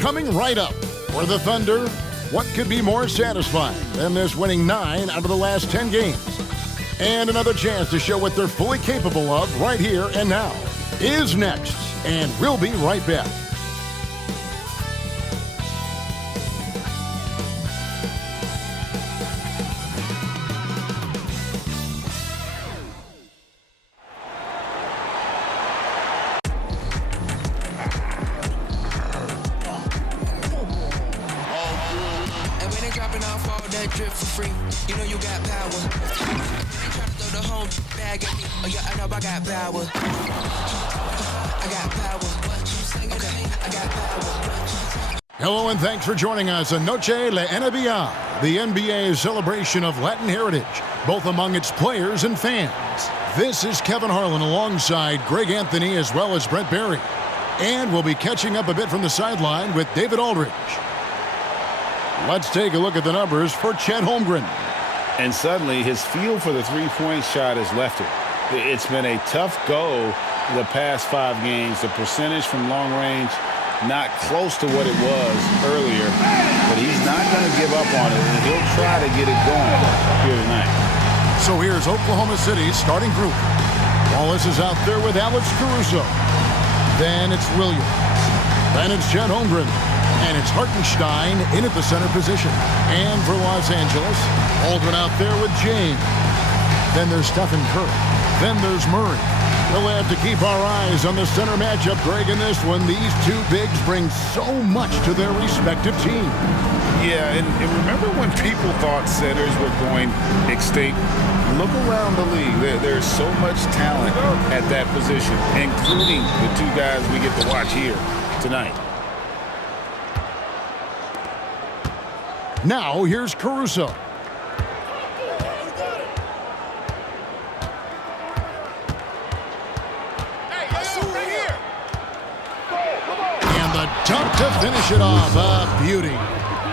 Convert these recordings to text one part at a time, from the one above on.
coming right up. For the Thunder, what could be more satisfying than this winning 9 out of the last 10 games? And another chance to show what they're fully capable of right here and now is next, and we'll be right back. Hello and thanks for joining us on Noche La NBA, the NBA's celebration of Latin heritage, both among its players and fans. This is Kevin Harlan alongside Greg Anthony as well as Brent Barry. And we'll be catching up a bit from the sideline with David Aldridge. Let's take a look at the numbers for Chet Holmgren. And suddenly his feel for the three-point shot has left it. It's been a tough go the past 5 games. The percentage from long range not close to what it was earlier, but he's not going to give up on it, and he'll try to get it going here tonight. So here's Oklahoma City's starting group. Wallace is out there with Alex Caruso. Then it's Williams. Then it's Chet Holmgren. And it's Hartenstein in at the center position. And for Los Angeles, Aldrin out there with James. Then there's Stephen Curry. Then there's Murray. We'll have to keep our eyes on the center matchup, Greg, in this one. These two bigs bring so much to their respective teams. Yeah, and remember when people thought centers were going extinct? Look around the league. There's so much talent at that position, including the 2 guys we get to watch here tonight. Now, here's Caruso. And the dunk to finish it off. A beauty.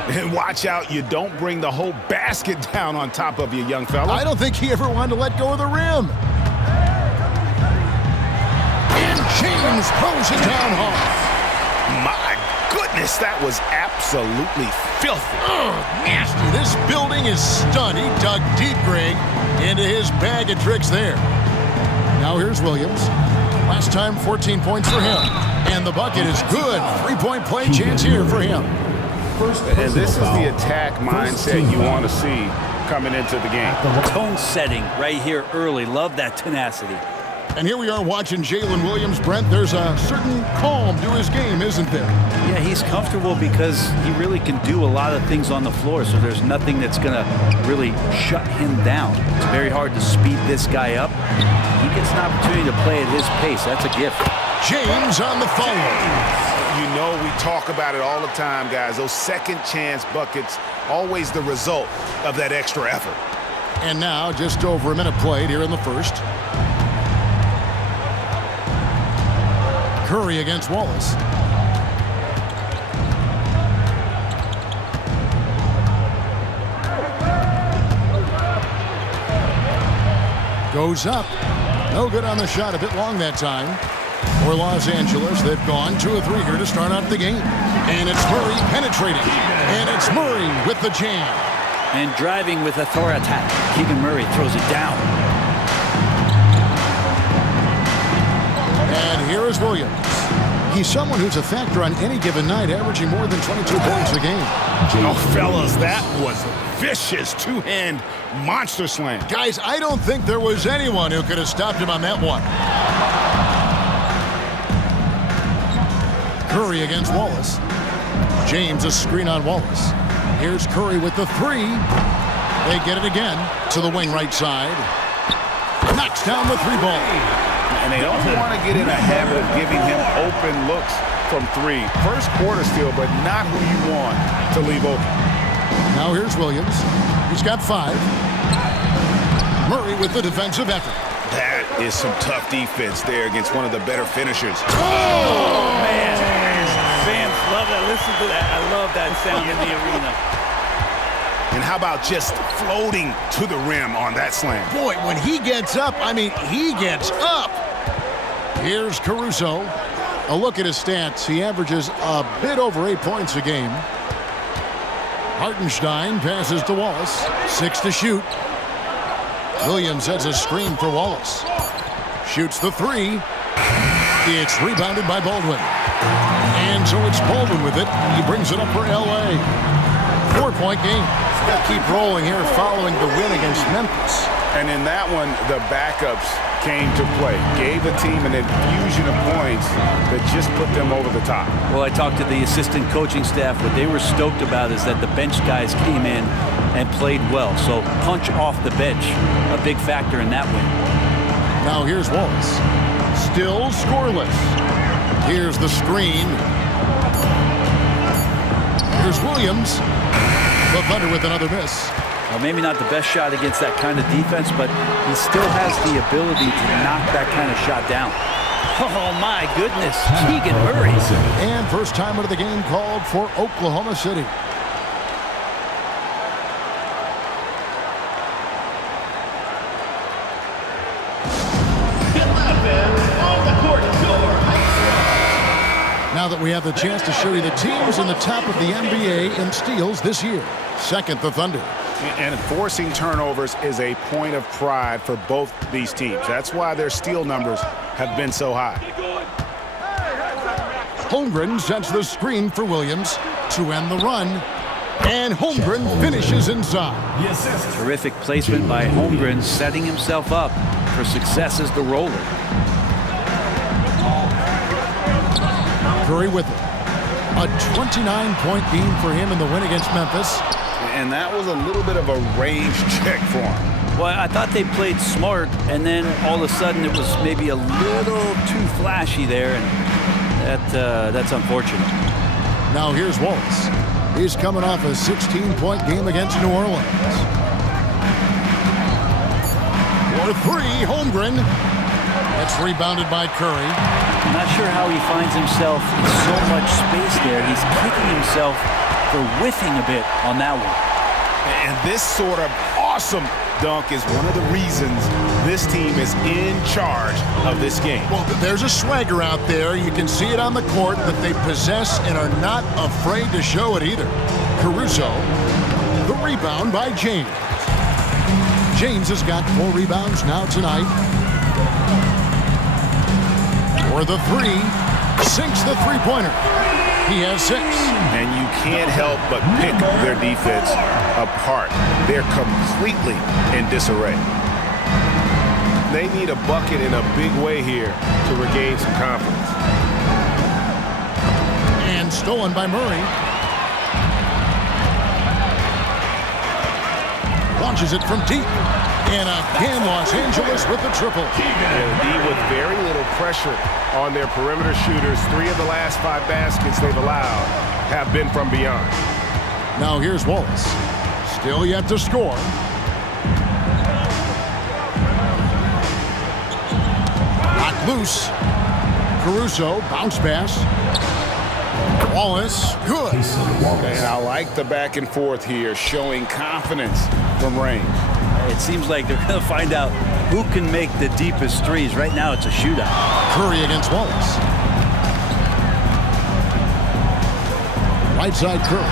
And watch out, you don't bring the whole basket down on top of you, young fella. I don't think he ever wanted to let go of the rim. And James throws it down hard. My goodness, that was absolutely filthy. Oh, nasty. This building is stunned. He dug deep, Greg, into his bag of tricks there. Now here's Williams. Last time, 14 points for him. And the bucket is good. 3-point play chance here for him. And this is the attack mindset you want to see coming into the game. Tone setting right here early. Love that tenacity. And here we are watching Jalen Williams. Brent, there's a certain calm to his game, isn't there? Yeah, he's comfortable because he really can do a lot of things on the floor, so there's nothing that's going to really shut him down. It's very hard to speed this guy up. He gets an opportunity to play at his pace. That's a gift. James on the follow. You know we talk about it all the time, guys. Those second chance buckets, always the result of that extra effort. And now just over a minute played here in the first. Curry against Wallace. Goes up. No good on the shot. A bit long that time. For Los Angeles, they've gone 2 of 3 here to start out the game. And it's Murray penetrating. And it's Murray with the jam. And driving with authority. Keegan Murray throws it down. And here is Williams. He's someone who's a factor on any given night, averaging more than 22 points a game. Oh, fellas, that was a vicious 2-hand monster slam. Guys, I don't think there was anyone who could have stopped him on that one. Curry against Wallace. James a screen on Wallace. Here's Curry with the 3. They get it again to the wing right side. Knocks down the 3 ball. And they don't want to get in a habit of giving him open looks from 3. First quarter still, but not who you want to leave open. Now here's Williams. He's got 5. Murray with the defensive effort. That is some tough defense there against one of the better finishers. Oh, man. Fans love that. Listen to that. I love that sound in the arena. And how about just floating to the rim on that slam? Boy, when he gets up, I mean, he gets up. Here's Caruso. A look at his stats. He averages a bit over 8 points a game. Hartenstein passes to Wallace. 6 to shoot. Williams has a screen for Wallace. Shoots the 3. It's rebounded by Baldwin. And so it's Baldwin with it. He brings it up for L.A. 4-point game. They'll keep rolling here following the win against Memphis. And in that one, the backups came to play. Gave the team an infusion of points that just put them over the top. Well, I talked to the assistant coaching staff. What they were stoked about is that the bench guys came in and played well. So punch off the bench, a big factor in that win. Now here's Wallace. Still scoreless. Here's the screen. Here's Williams. The Thunder with another miss. Well, maybe not the best shot against that kind of defense, but he still has the ability to knock that kind of shot down. Oh, my goodness. Keegan Murray. And first timer of the game called for Oklahoma City. Now that we have the chance to show you the teams in the top of the NBA in steals this year. Second, the Thunder. And forcing turnovers is a point of pride for both these teams. That's why their steal numbers have been so high. Holmgren sets the screen for Williams to end the run. And Holmgren finishes inside. Terrific placement by Holmgren, setting himself up for success as the roller. Curry with it. A 29-point game for him in the win against Memphis. And that was a little bit of a range check for him. Well, I thought they played smart, and then all of a sudden it was maybe a little too flashy there, and that's unfortunate. Now here's Wallace. He's coming off a 16-point game against New Orleans. For 3, Holmgren. It's rebounded by Curry. I'm not sure how he finds himself in so much space there. He's kicking himself for whiffing a bit on that one. And this sort of awesome dunk is one of the reasons this team is in charge of this game. Well, there's a swagger out there. You can see it on the court that they possess and are not afraid to show it either. Caruso, the rebound by James. James has got 4 rebounds now tonight. For the 3, sinks the three-pointer. He has 6. And you can't help but pick their defense apart. They're completely in disarray. They need a bucket in a big way here to regain some confidence. And stolen by Murray. Launches it from deep. And again, Los Angeles with the triple. And with very little pressure on their perimeter shooters. 3 of the last 5 baskets they've allowed have been from beyond. Now here's Wallace. Still yet to score. Knocked loose. Caruso, bounce pass. Wallace, good. And I like the back and forth here, showing confidence from range. It seems like they're going to find out who can make the deepest threes. Right now, it's a shootout. Curry against Wallace. Right side Curry.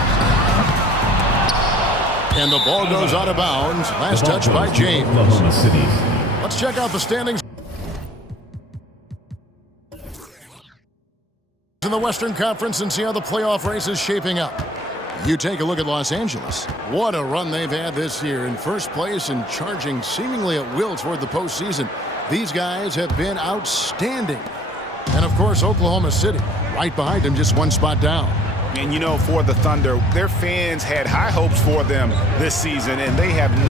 And the ball goes out of bounds. Last touch by James. Let's check out the standings in the Western Conference and see how the playoff race is shaping up. You take a look at Los Angeles. What a run they've had this year. In first place and charging seemingly at will toward the postseason. These guys have been outstanding. And, of course, Oklahoma City right behind them, just 1 spot down. And, you know, for the Thunder, their fans had high hopes for them this season, and they have not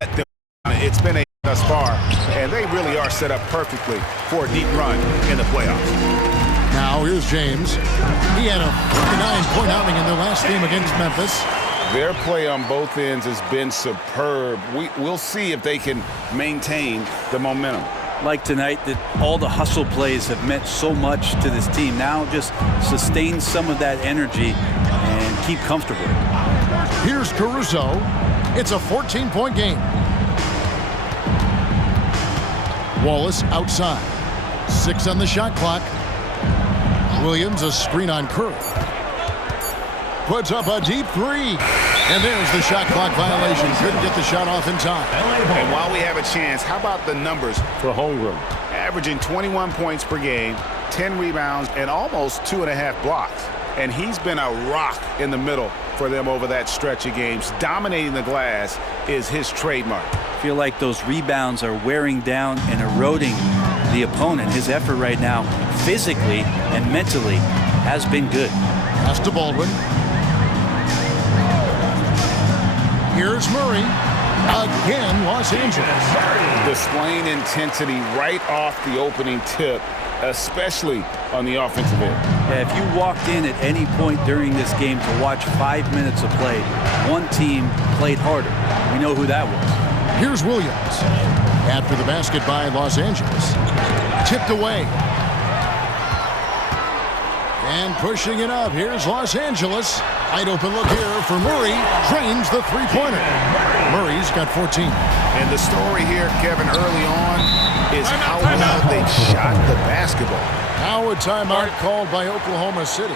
let them down. It's been a thus far, and they really are set up perfectly for a deep run in the playoffs. Now here's James. He had a 49-point outing in their last game against Memphis. Their play on both ends has been superb. We'll see if they can maintain the momentum. Like tonight, that all the hustle plays have meant so much to this team. Now just sustain some of that energy and keep comfortable. Here's Caruso. It's a 14-point game. Wallace outside. 6 on the shot clock. Williams, a screen on Curry. Puts up a deep three. And there's the shot clock violation. Couldn't get the shot off in time. And while we have a chance, how about the numbers for Holmgren? Averaging 21 points per game, 10 rebounds, and almost 2.5 blocks. And he's been a rock in the middle for them over that stretch of games. Dominating the glass is his trademark. I feel like those rebounds are wearing down and eroding the opponent. His effort right now, physically and mentally, has been good. Pass to Baldwin. Here's Murray. Again, Los Angeles. Displaying intensity right off the opening tip, especially on the offensive end. Yeah, if you walked in at any point during this game to watch 5 minutes of play, one team played harder. We know who that was. Here's Williams. After the basket by Los Angeles. Tipped away. And pushing it up. Here's Los Angeles. Wide open look here for Murray. Drains the three-pointer. Murray's got 14. And the story here, Kevin, early on is how well they shot the basketball. Now a timeout called by Oklahoma City.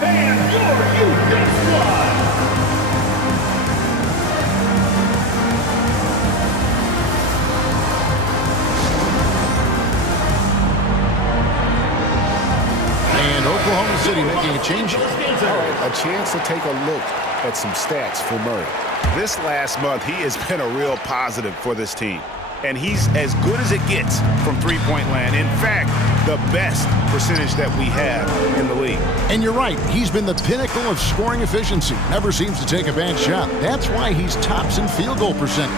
And your Houston squad. And Oklahoma City making a change here. A chance to take a look at some stats for Murray. This last month, he has been a real positive for this team. And he's as good as it gets from three-point land. In fact, the best percentage that we have in the league. And you're right. He's been the pinnacle of scoring efficiency. Never seems to take a bad shot. That's why he's tops in field goal percentage.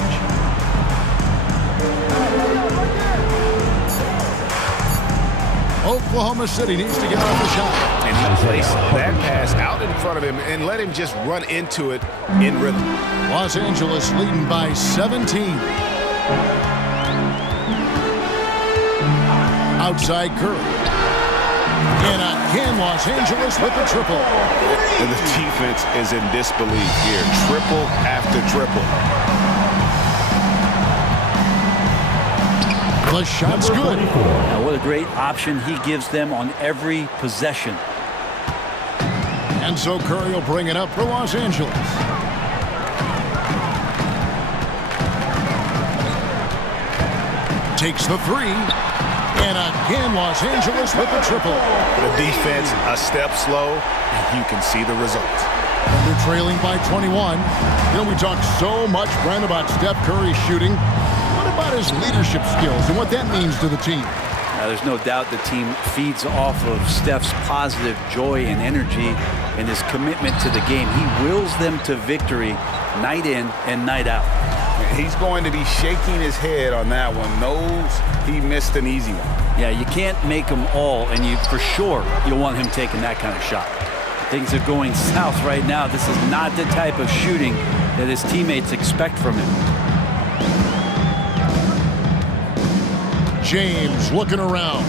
Oklahoma City needs to get off the shot. And he placed that pass out in front of him and let him just run into it in rhythm. Los Angeles leading by 17. Outside Curry. And again, Los Angeles with the triple. And the defense is in disbelief here. Triple after triple. The shot's good. Now, what a great option he gives them on every possession. And so Curry will bring it up for Los Angeles. Takes the three. And again, Los Angeles with the triple. The defense a step slow, and you can see the results. And they're trailing by 21. You know, we talk so much, Brent, about Steph Curry shooting. What about his leadership skills and what that means to the team? Now, there's no doubt the team feeds off of Steph's positive joy and energy and his commitment to the game. He wills them to victory night in and night out. He's going to be shaking his head on that one. Knows he missed an easy one. Yeah, you can't make them all, and you for sure you'll want him taking that kind of shot. Things are going south right now. This is not the type of shooting that his teammates expect from him. James looking around.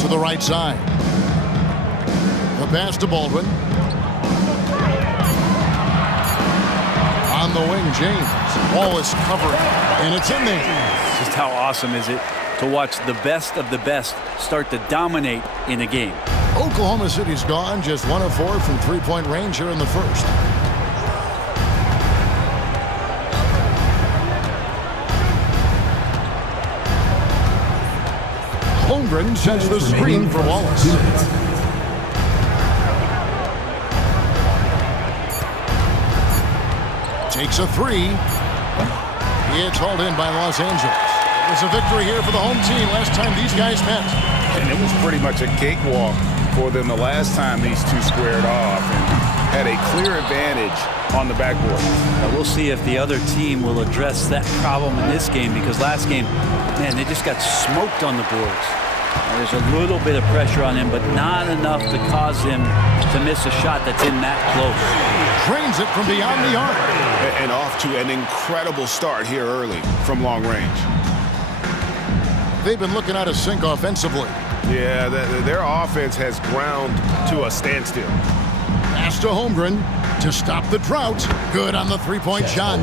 To the right side. The pass to Baldwin. On the wing, James. Ball is covered, and it's in there. Just how awesome is it to watch the best of the best start to dominate in a game. Oklahoma City's gone just 1 of 4 from three-point range here in the first. Holmgren sets the screen for Wallace. Takes a three. It's hauled in by Los Angeles. It's a victory here for the home team last time these guys met. And it was pretty much a cakewalk for them the last time these two squared off and had a clear advantage on the backboard. Now we'll see if the other team will address that problem in this game, because last game, man, they just got smoked on the boards. Now, there's a little bit of pressure on him, but not enough to cause him to miss a shot that's in that close. Drains it from beyond the arc. And off to an incredible start here early from long range. They've been looking out of sync offensively. Yeah, their offense has ground to a standstill. Pass to Holmgren to stop the drought. Good on the three-point shot.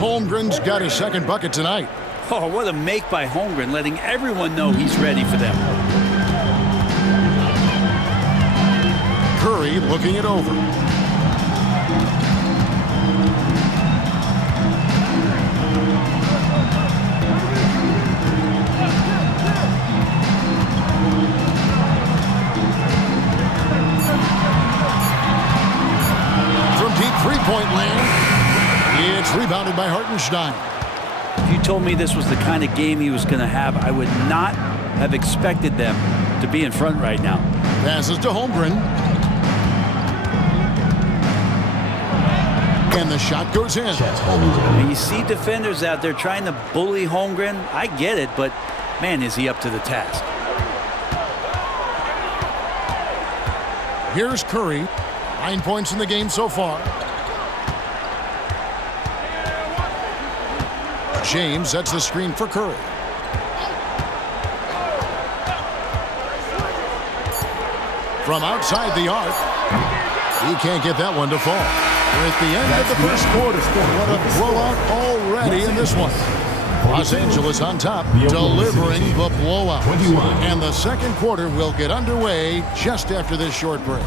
Holmgren's got his second bucket tonight. Oh, what a make by Holmgren, letting everyone know he's ready for them. Curry looking it over. From deep three-point land, it's rebounded by Hartenstein. If you told me this was the kind of game he was going to have, I would not have expected them to be in front right now. Passes to Holmgren. And the shot goes in. And you see defenders out there trying to bully Holmgren. I get it, but man, is he up to the task. Here's Curry. 9 points in the game so far. James sets the screen for Curry. From outside the arc, he can't get that one to fall. We're at the end of the first quarter. What a blowout already in this one. Los Angeles on top, delivering the blowout. And the second quarter will get underway just after this short break.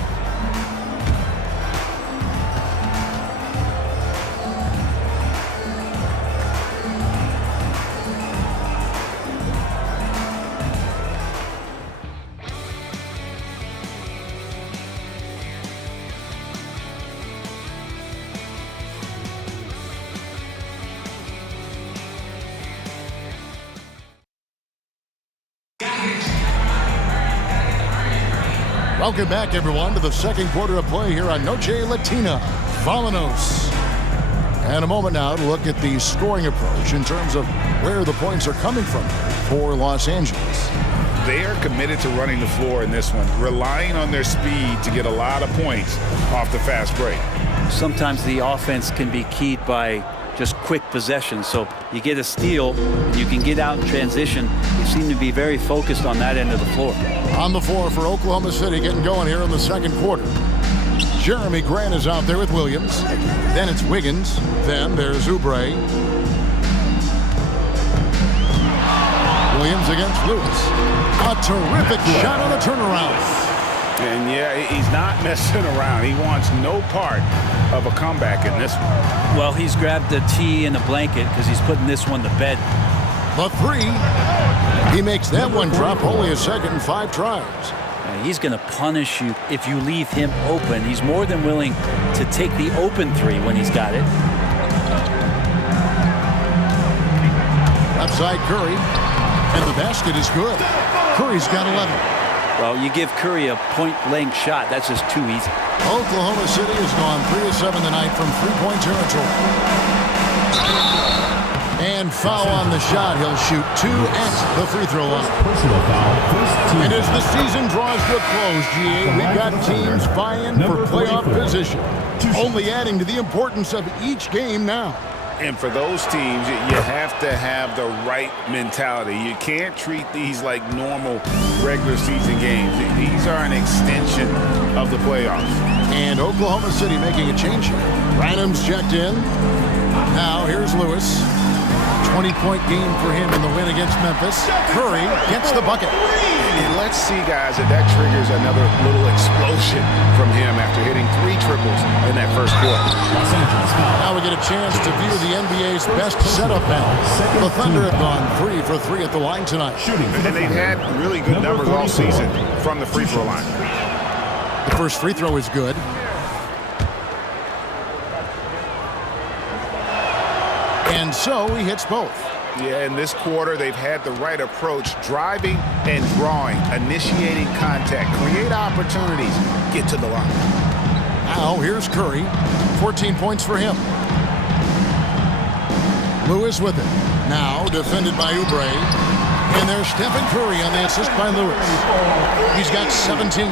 Welcome back, everyone, to the second quarter of play here on Noche Latina. Vamonos. And a moment now to look at the scoring approach in terms of where the points are coming from for Los Angeles. They are committed to running the floor in this one, relying on their speed to get a lot of points off the fast break. Sometimes the offense can be keyed by just quick possession. So you get a steal, you can get out in transition. They seem to be very focused on that end of the floor. On the floor for Oklahoma City, getting going here in the second quarter. Jeremy Grant is out there with Williams. Then it's Wiggins. Then there's Oubre. Williams against Lewis. A terrific shot on the turnaround. And yeah, he's not messing around. He wants no part of a comeback in this one. Well, he's grabbed a tee and a blanket because he's putting this one to bed. The three. He makes that one drop, only a second in 5 tries. He's going to punish you if you leave him open. He's more than willing to take the open three when he's got it. Left side Curry. And the basket is good. Curry's got 11. Well, you give Curry a point-blank shot. That's just too easy. Oklahoma City has gone 3 of 7 tonight from three-point territory. And foul on the shot. He'll shoot 2 at the free throw line. Personal foul, first team. And as the season draws to a close, GA, we've got teams vying for playoff position. Only adding to the importance of each game now. And for those teams, you have to have the right mentality. You can't treat these like normal regular season games. These are an extension of the playoffs. And Oklahoma City making a change here. Branham's checked in. Now here's Lewis. 20-point game for him in the win against Memphis. Curry gets the bucket. And let's see, guys, that triggers another little explosion from him after hitting 3 triples in that first quarter. Now we get a chance to view the NBA's best setup panel. The Thunder have gone 3 for 3 at the line tonight. And they've had really good numbers all season from the free throw line. The first free throw is good. And so he hits both. Yeah, in this quarter, they've had the right approach, driving and drawing, initiating contact, create opportunities, get to the line. Now here's Curry. 14 points for him. Lewis with it. Now defended by Oubre. And there's Stephen Curry on the assist by Lewis. He's got 17.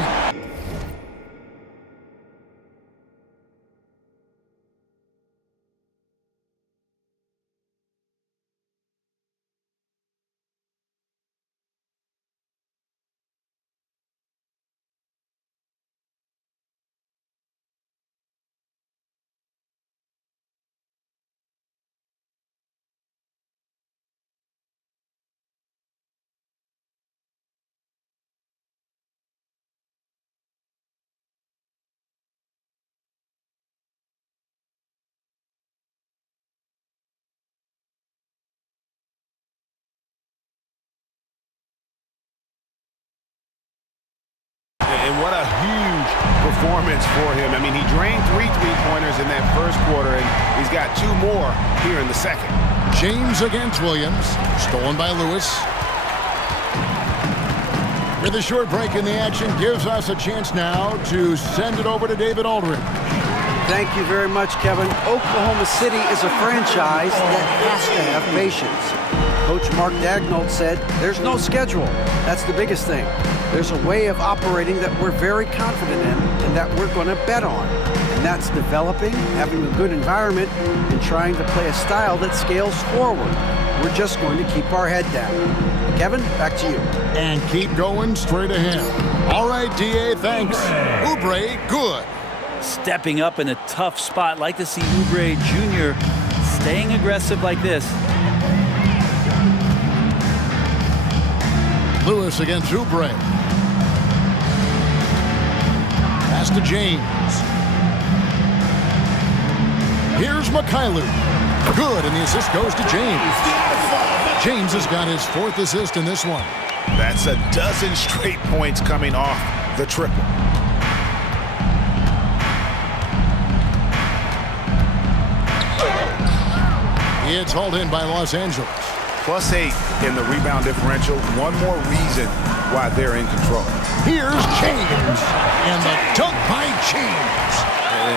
And what a huge performance for him. I mean, he drained 3 3-pointers in that first quarter, and he's got 2 more here in the second. James against Williams. Stolen by Lewis. With a short break in the action, gives us a chance now to send it over to David Aldridge. Thank you very much, Kevin. Oklahoma City is a franchise that has to have patience. Coach Mark Daigneault said, there's no schedule. That's the biggest thing. There's a way of operating that we're very confident in and that we're going to bet on. And that's developing, having a good environment, and trying to play a style that scales forward. We're just going to keep our head down. Kevin, back to you. And keep going straight ahead. All right, D.A., thanks. Oubre, good. Stepping up in a tough spot. Like to see Oubre Jr. staying aggressive like this. Lewis against Oubre. Pass to James. Here's Mikhailuk. Good, and the assist goes to James. James has got his 4th assist in this one. That's a dozen straight points coming off the triple. It's hauled in by Los Angeles. +8 in the rebound differential. One more reason why they're in control. Here's James. And the dunk by James.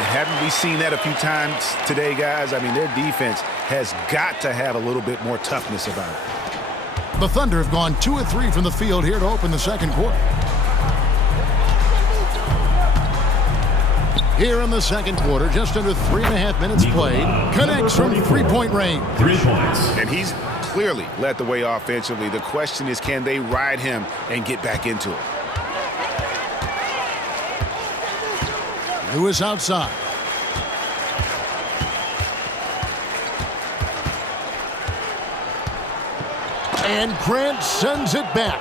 Haven't we seen that a few times today, guys? I mean, their defense has got to have a little bit more toughness about it. The Thunder have gone 2 of 3 from the field here to open the second quarter. Here in the second quarter, just under 3.5 minutes played. Connects from 3-point range. 3 points. And he's clearly led the way offensively. The question is, can they ride him and get back into it? Lewis outside. And Grant sends it back.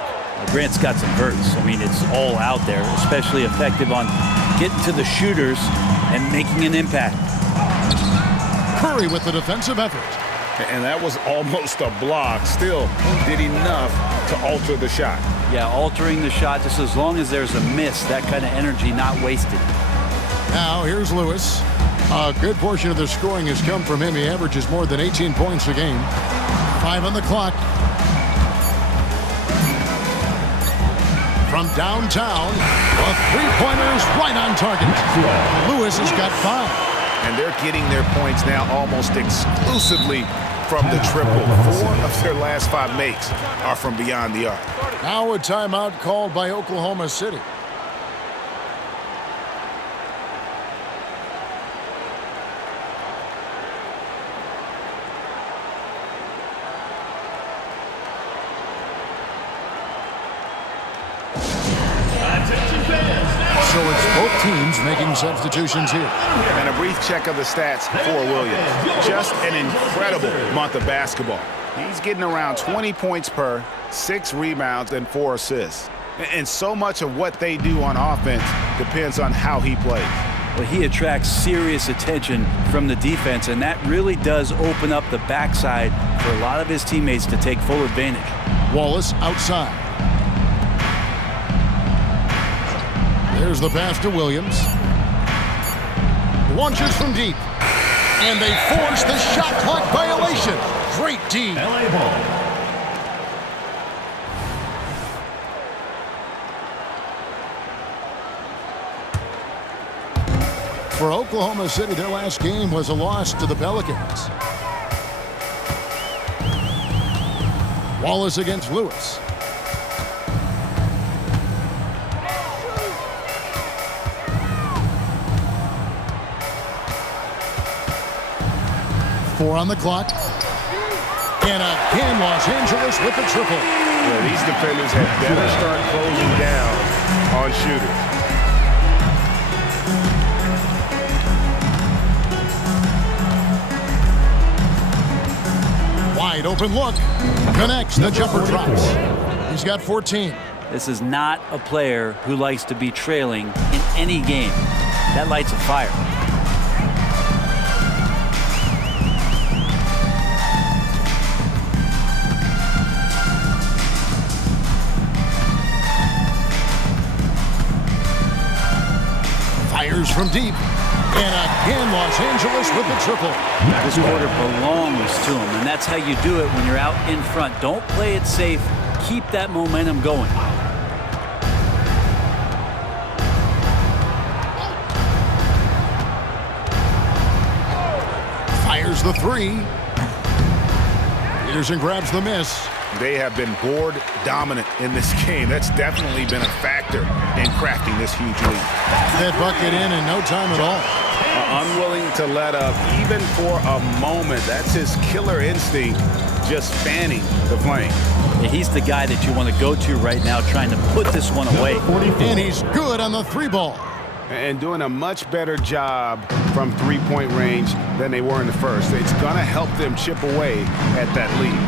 Grant's got some verts. I mean, it's all out there, especially effective on getting to the shooters and making an impact. Curry with the defensive effort. And that was almost a block. Still did enough to alter the shot. Yeah, altering the shot just as long as there's a miss, that kind of energy not wasted. Now here's Lewis. A good portion of the scoring has come from him. He averages more than 18 points a game. 5 on the clock. From downtown, a 3-pointer is right on target. Lewis has got 5. And they're getting their points now almost exclusively from the triple. 4 of their last 5 makes are from beyond the arc. Now a timeout called by Oklahoma City. So it's both teams making substitutions here. And a brief check of the stats for Williams. Just an incredible month of basketball. He's getting around 20 points per, 6 rebounds, and 4 assists. And so much of what they do on offense depends on how he plays. Well, he attracts serious attention from the defense, and that really does open up the backside for a lot of his teammates to take full advantage. Wallace outside. There's the pass to Williams. Launches from deep. And they force the shot clock violation. Great D. LA ball. For Oklahoma City, their last game was a loss to the Pelicans. Wallace against Lewis. Four on the clock. And again, Los Angeles with the triple. Yeah, these defenders had better start closing down on shooters. Wide open look. Connects. The jumper drops. He's got 14. This is not a player who likes to be trailing in any game. That lights a fire. Fires from deep. And again, Los Angeles with the triple. This quarter belongs to him, and that's how you do it when you're out in front. Don't play it safe. Keep that momentum going. Fires the three. Peterson grabs the miss. They have been board dominant in this game. That's definitely been a factor in crafting this huge lead. That bucket in no time at all. Unwilling to let up even for a moment. That's his killer instinct, just fanning the flame. Yeah, he's the guy that you want to go to right now, trying to put this one away. And he's good on the three ball. And doing a much better job from three-point range than they were in the first. It's going to help them chip away at that lead.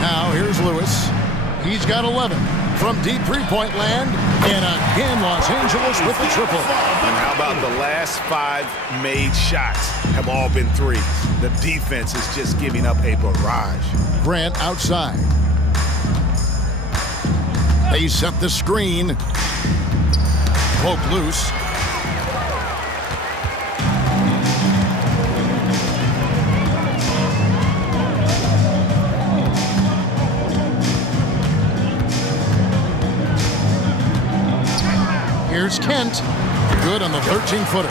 Now here's Lewis. He's got 11 from deep three-point land. And again, Los Angeles with the triple. And how about the last 5 made shots have all been threes? The defense is just giving up a barrage. Grant outside. They set the screen. Poke loose. Here's Kent. Good on the 13-footer.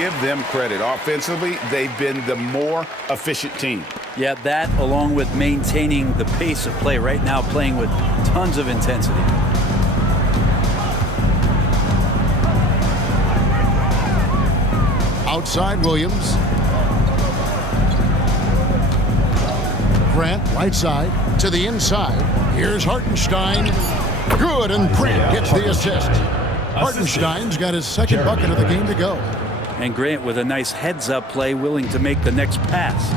Give them credit. Offensively, they've been the more efficient team. Yeah, that along with maintaining the pace of play right now, playing with tons of intensity. Outside Williams. Grant right side to the inside. Here's Hartenstein. Good, and Grant gets the assist. Hartenstein's got his second bucket of the game to go. And Grant with a nice heads-up play, willing to make the next pass.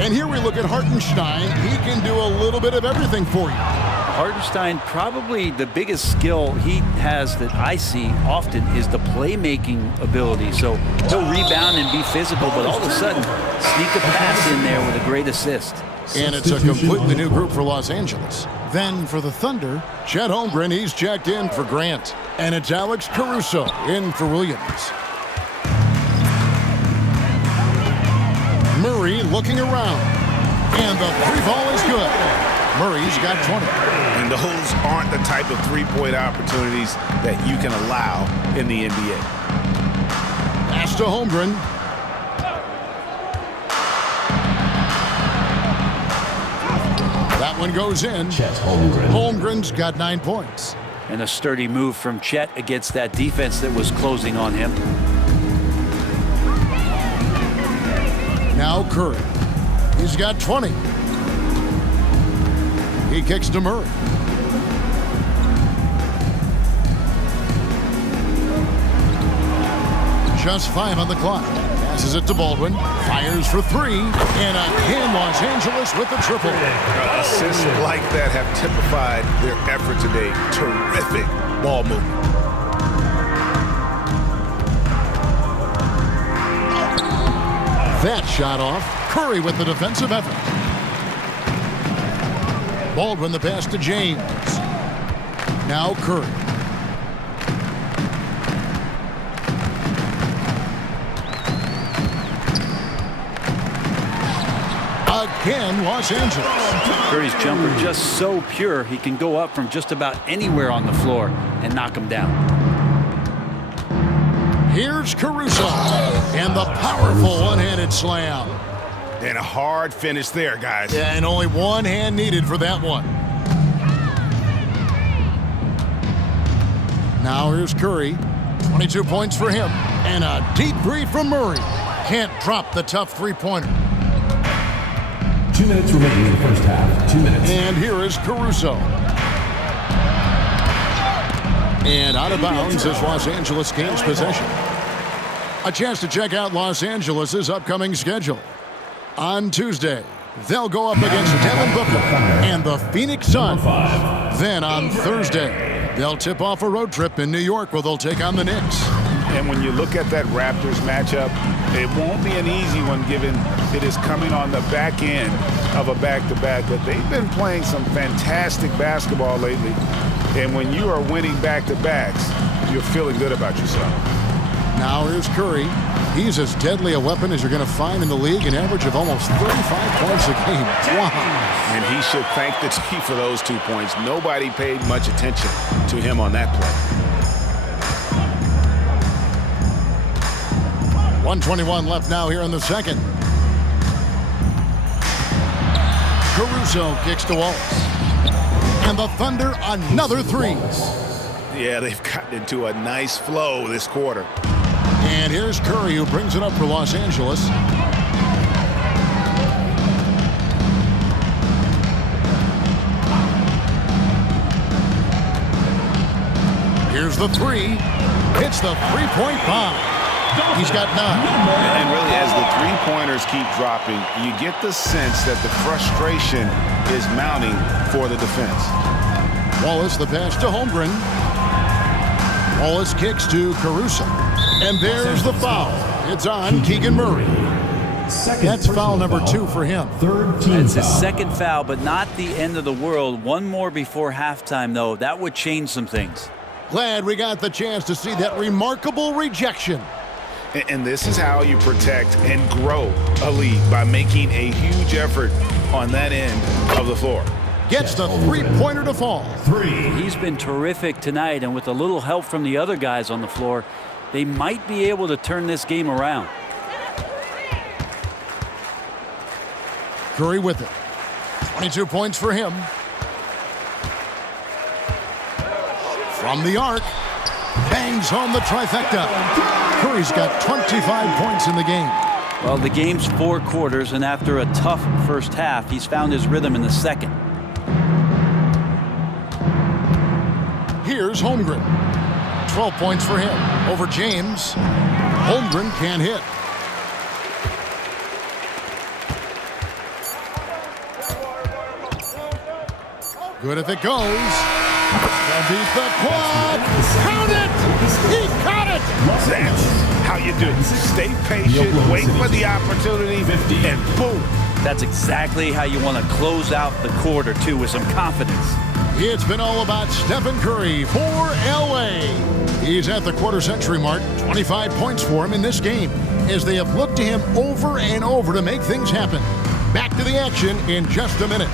And here we look at Hartenstein. He can do a little bit of everything for you. Hartenstein, probably the biggest skill he has that I see often is the playmaking ability. So he'll rebound and be physical, but all of a sudden, sneak a pass in there with a great assist. And it's a completely new group for Los Angeles. Then for the Thunder, Chet Holmgren, he's checked in for Grant. And it's Alex Caruso in for Williams. Murray looking around. And the three ball is good. Murray's got 20. And those aren't the type of three-point opportunities that you can allow in the NBA. Pass to Holmgren. That one goes in. Chet Holmgren. Holmgren's got 9 points. And a sturdy move from Chet against that defense that was closing on him. Now Curry. He's got 20. He kicks to Murray. Just 5 on the clock. Passes it to Baldwin. Fires for 3. And again, Los Angeles with the triple. Assists like that have typified their effort today. Terrific ball movement. That shot off. Curry with the defensive effort. Baldwin the pass to James. Now Curry. Again, Los Angeles. Curry's jumper just so pure, he can go up from just about anywhere on the floor and knock him down. Here's Caruso. And the powerful one-handed slam. And a hard finish there, guys. Yeah, and only one hand needed for that one. Now here's Curry. 22 points for him. And a deep three from Murray. Can't drop the tough three-pointer. 2 minutes remaining in the first half. 2 minutes. And here is Caruso. And out of bounds as Los Angeles gains possession. A chance to check out Los Angeles' upcoming schedule. On Tuesday, they'll go up against Devin Booker and the Phoenix Suns. Then on Thursday, they'll tip off a road trip in New York where they'll take on the Knicks. And when you look at that Raptors matchup, it won't be an easy one given it is coming on the back end of a back-to-back. But they've been playing some fantastic basketball lately. And when you are winning back-to-backs, you're feeling good about yourself. Now here's Curry. He's as deadly a weapon as you're going to find in the league, an average of almost 35 points a game. Wow. And he should thank the team for those 2 points. Nobody paid much attention to him on that play. 1:21 left now here in the second. Caruso kicks to Wallace. And the Thunder another three. Yeah, they've gotten into a nice flow this quarter. And here's Curry, who brings it up for Los Angeles. Here's the three. Hits the three-point bomb. He's got 9. And really, as the three-pointers keep dropping, you get the sense that the frustration is mounting for the defense. Wallace, the pass to Holmgren. Wallace kicks to Caruso. And there's the foul. It's on Keegan Murray. That's foul number 2 for him. Third team It's his foul. second foul, but not the end of the world. One more before halftime, though. That would change some things. Glad we got the chance to see that remarkable rejection. And this is how you protect and grow a lead, by making a huge effort on that end of the floor. Gets the three-pointer to fall. 3. He's been terrific tonight, and with a little help from the other guys on the floor, they might be able to turn this game around. Curry with it. 22 points for him. From the arc, bangs home the trifecta. Curry's got 25 points in the game. Well, the game's 4 quarters, and after a tough first half, he's found his rhythm in the second. Here's Holmgren. 12 points for him over James. Holmgren can't hit. Good if it goes. Beat the clock. Count it. He caught it. That's how you do it. Stay patient, wait for the opportunity, and boom. That's exactly how you want to close out the quarter, too, with some confidence. It's been all about Stephen Curry for L.A. He's at the quarter-century mark. 25 points for him in this game, as they have looked to him over and over to make things happen. Back to the action in just a minute.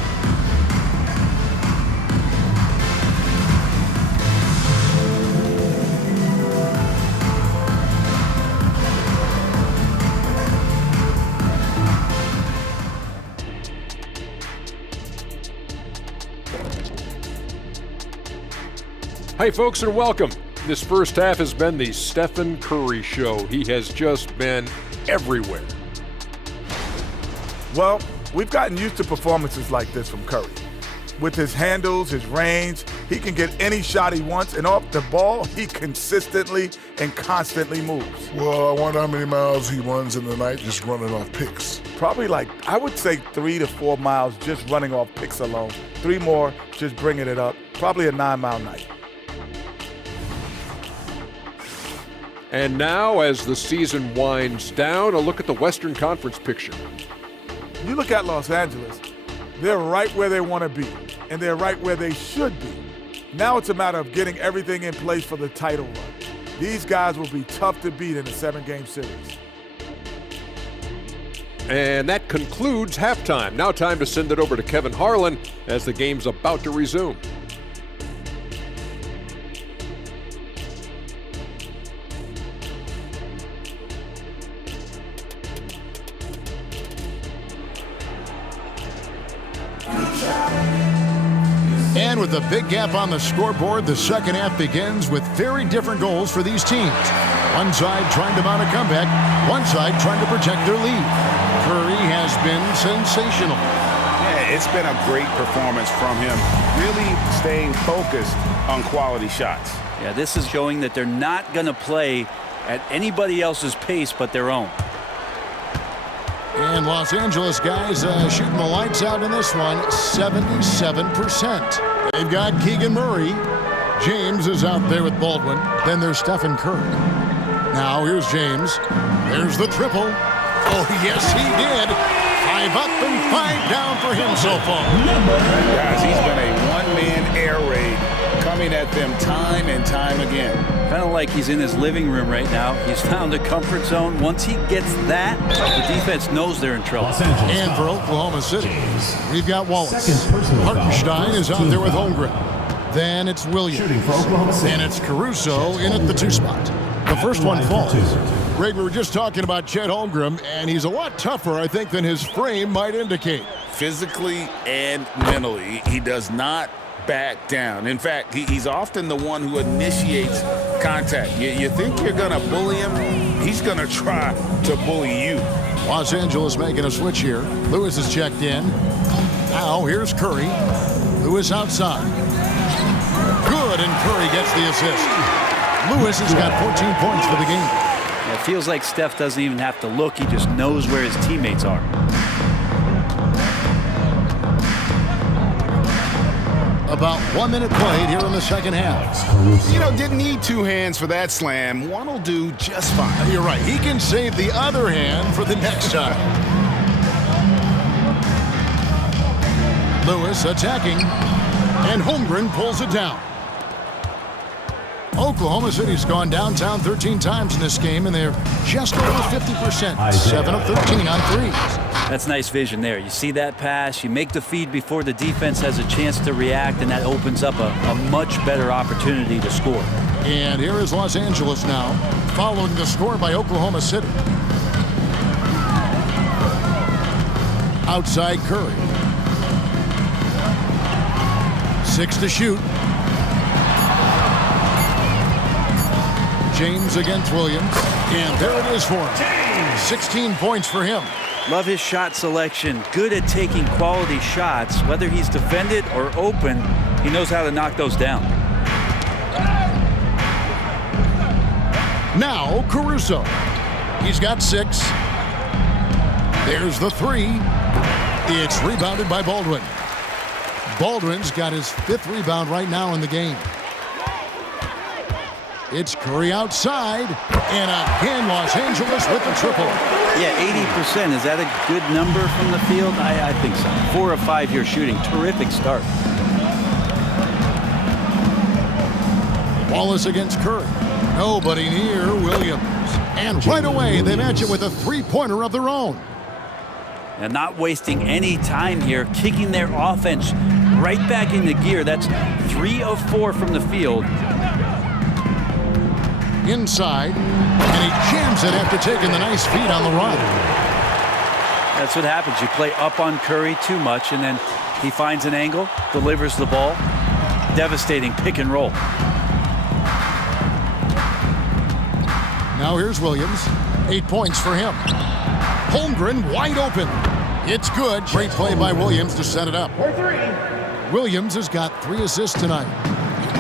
Hey folks, and welcome. This first half has been the Stephen Curry show. He has just been everywhere. Well, we've gotten used to performances like this from Curry. With his handles, his range, he can get any shot he wants, and off the ball, he consistently and constantly moves. Well, I wonder how many miles he runs in the night just running off picks. Probably I would say 3 to 4 miles just running off picks alone. 3 more just bringing it up. Probably a 9-mile night. And now, as the season winds down, a look at the Western Conference picture. You look at Los Angeles, they're right where they want to be, and they're right where they should be. Now it's a matter of getting everything in place for the title run. These guys will be tough to beat in a 7-game series. And that concludes halftime. Now time to send it over to Kevin Harlan as the game's about to resume. And with a big gap on the scoreboard, the second half begins with very different goals for these teams. One side trying to mount a comeback, one side trying to protect their lead. Curry has been sensational. Yeah, it's been a great performance from him, really staying focused on quality shots. Yeah, this is showing that they're not going to play at anybody else's pace but their own. And Los Angeles guys shooting the lights out in this one, 77%. They've got Keegan Murray. James is out there with Baldwin. Then there's Stephen Curry. Now here's James. There's the triple. Oh, yes, he did. 5 up and 5 down for him so far. Guys, he's been a one-man air raid coming at them time and time again. Kind of like he's in his living room right now. He's found a comfort zone. Once he gets that, the defense knows they're in trouble. And for Oklahoma City, we've got Wallace. Hartenstein is out there with Holmgren. Then it's Williams. And it's Caruso in at the 2 spot. The first one falls. Greg, we were just talking about Chet Holmgren, and he's a lot tougher, I think, than his frame might indicate. Physically and mentally, he does not back down. In fact, he's often the one who initiates contact. You think you're going to bully him, he's going to try to bully you. Los Angeles making a switch here. Lewis is checked in. Now here's Curry. Lewis outside. Good, and Curry gets the assist. Lewis has got 14 points for the game. It feels like Steph doesn't even have to look. He just knows where his teammates are. About 1 minute played here in the second half. Didn't need 2 hands for that slam. One will do just fine. You're right. He can save the other hand for the next time. Lewis attacking, and Holmgren pulls it down. Oklahoma City's gone downtown 13 times in this game, and they're just over 50%. 7 of 13 on threes. That's nice vision there. You see that pass, you make the feed before the defense has a chance to react, and that opens up a much better opportunity to score. And here is Los Angeles now, following the score by Oklahoma City. Outside Curry. 6 to shoot. James against Williams, and there it is for him. 16 points for him. Love his shot selection. Good at taking quality shots. Whether he's defended or open, he knows how to knock those down. Now Caruso. He's got 6. There's the 3. It's rebounded by Baldwin. Baldwin's got his 5th rebound right now in the game. It's Curry outside, and again Los Angeles with the triple. Yeah, 80%. Is that a good number from the field? I think so. 4 of 5 here shooting. Terrific start. Wallace against Curry. Nobody near Williams. And right away, they match it with a 3-pointer of their own. And not wasting any time here, kicking their offense right back into gear. That's 3 of 4 from the field. Inside, and he jams it after taking the nice feed on the run. That's what happens. You play up on Curry too much, and then he finds an angle, delivers the ball. Devastating pick and roll. Now here's Williams. 8 points for him. Holmgren wide open. It's good. Great play by Williams to set it up. Williams has got 3 assists tonight.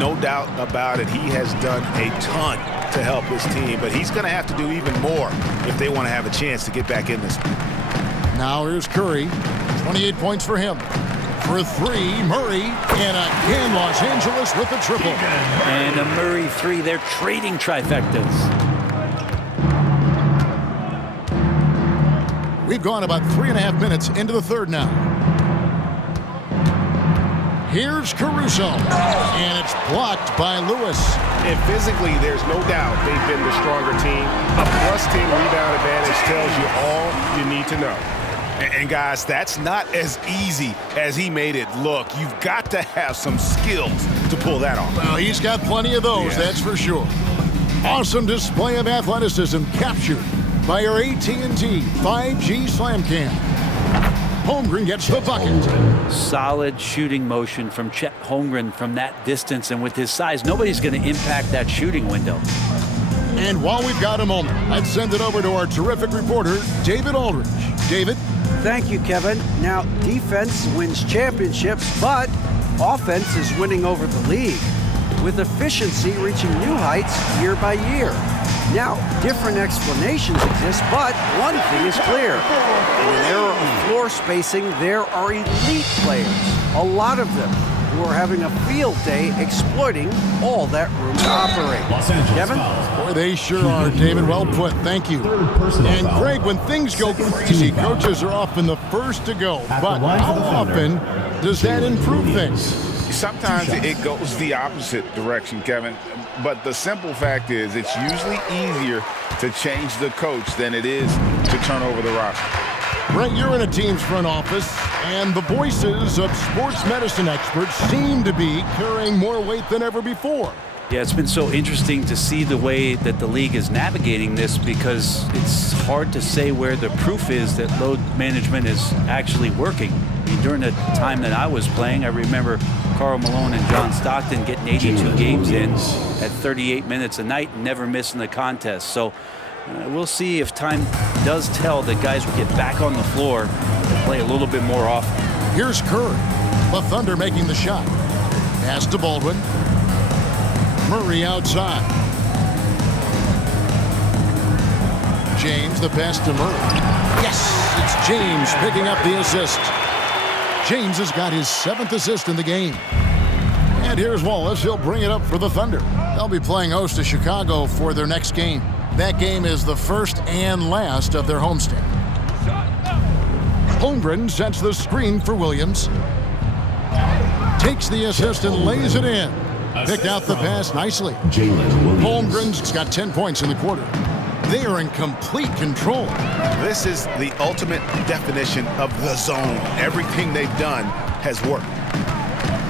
No doubt about it. He has done a ton to help his team, but he's going to have to do even more if they want to have a chance to get back in this. Now here's Curry. 28 points for him. For 3, Murray. And again, Los Angeles with the triple. And a Murray 3. They're trading trifectas. We've gone about 3.5 minutes into the third now. Here's Caruso, and it's blocked by Lewis. And physically, there's no doubt they've been the stronger team. A plus team rebound advantage tells you all you need to know. And guys, that's not as easy as he made it look. You've got to have some skills to pull that off. Well, he's got plenty of those, that's for sure. Awesome display of athleticism captured by our AT&T 5G Slam Cam. Holmgren gets the bucket. Solid shooting motion from Chet Holmgren from that distance, and with his size, nobody's going to impact that shooting window. And while we've got a moment, I'd send it over to our terrific reporter, David Aldridge. David? Thank you, Kevin. Now, defense wins championships, but offense is winning over the league, with efficiency reaching new heights year by year. Now, different explanations exist, but one thing is clear. In an era of floor spacing, there are elite players, a lot of them, who are having a field day exploiting all that room to operate. Kevin? Boy, they sure are, David. Well put. Thank you. And Greg, when things go crazy, coaches are often the first to go. But how often does that improve things? Sometimes it goes the opposite direction, Kevin. But the simple fact is it's usually easier to change the coach than it is to turn over the roster. Brent, you're in a team's front office, and the voices of sports medicine experts seem to be carrying more weight than ever before. Yeah, it's been so interesting to see the way that the league is navigating this, because it's hard to say where the proof is that load management is actually working. I mean, during the time that I was playing, I remember Karl Malone and John Stockton getting 82 games in at 38 minutes a night and never missing the contest. So we'll see if time does tell that guys will get back on the floor and play a little bit more often. Here's Curry. The Thunder making the shot. Pass to Baldwin. Murray outside. James, the pass to Murray. Yes, it's James picking up the assist. James has got his 7th assist in the game. And here's Wallace. He'll bring it up for the Thunder. They'll be playing host to Chicago for their next game. That game is the first and last of their homestand. Holmgren sets the screen for Williams. Takes the assist and lays it in. Picked out the pass nicely. Holmgren's got 10 points in the quarter. They are in complete control. This is the ultimate definition of the zone. Everything they've done has worked.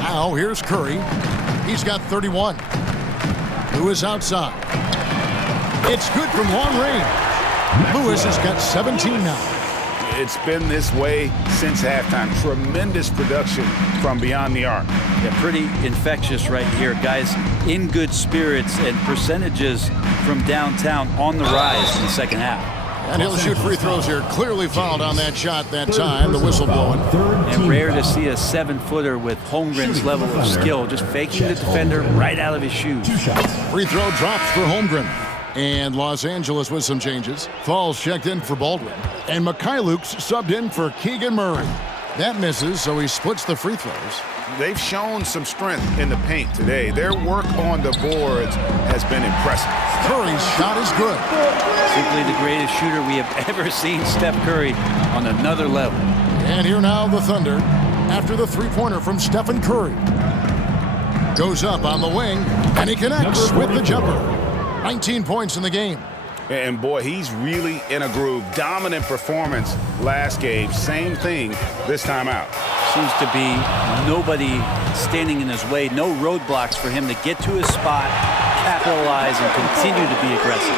Now here's Curry. He's got 31. Lewis outside. It's good from long range. Lewis has got 17 now. It's been this way since halftime. Tremendous production from beyond the arc. Yeah, pretty infectious right here. Guys in good spirits, and percentages from downtown on the rise in the second half. And he'll shoot free throws here. Clearly fouled on that shot that time. The whistle blowing. And rare to see a 7-footer with Holmgren's level of skill, just faking the defender right out of his shoes. Free throw drops for Holmgren. And Los Angeles with some changes. Falls checked in for Baldwin. And Mikhailuk's subbed in for Keegan Murray. That misses, so he splits the free throws. They've shown some strength in the paint today. Their work on the boards has been impressive. Curry's shot is good. Simply the greatest shooter we have ever seen, Steph Curry, on another level. And here now the Thunder after the three-pointer from Stephen Curry. Goes up on the wing, and he connects with the jumper. 19 points in the game. And boy, he's really in a groove. Dominant performance last game. Same thing this time out. Seems to be nobody standing in his way. No roadblocks for him to get to his spot, capitalize, and continue to be aggressive.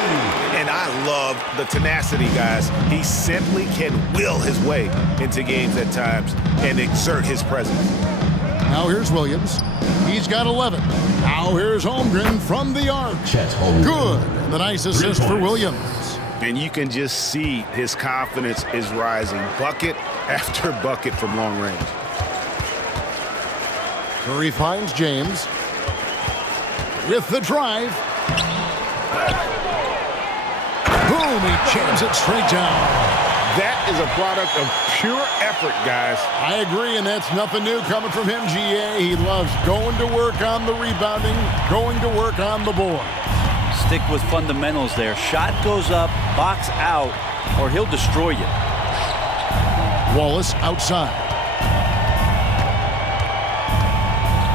And I love the tenacity, guys. He simply can will his way into games at times and exert his presence. Now here's Williams. He's got 11. Now here's Holmgren from the arc. Good. And the nice assist for Williams. And you can just see his confidence is rising. Bucket after bucket from long range. Curry finds James. With the drive. Boom, he jams it straight down. That is a product of pure effort, guys. I agree, and that's nothing new coming from him, GA. He loves going to work on the rebounding, going to work on the board. Stick with fundamentals there. Shot goes up, box out, or he'll destroy you. Wallace outside.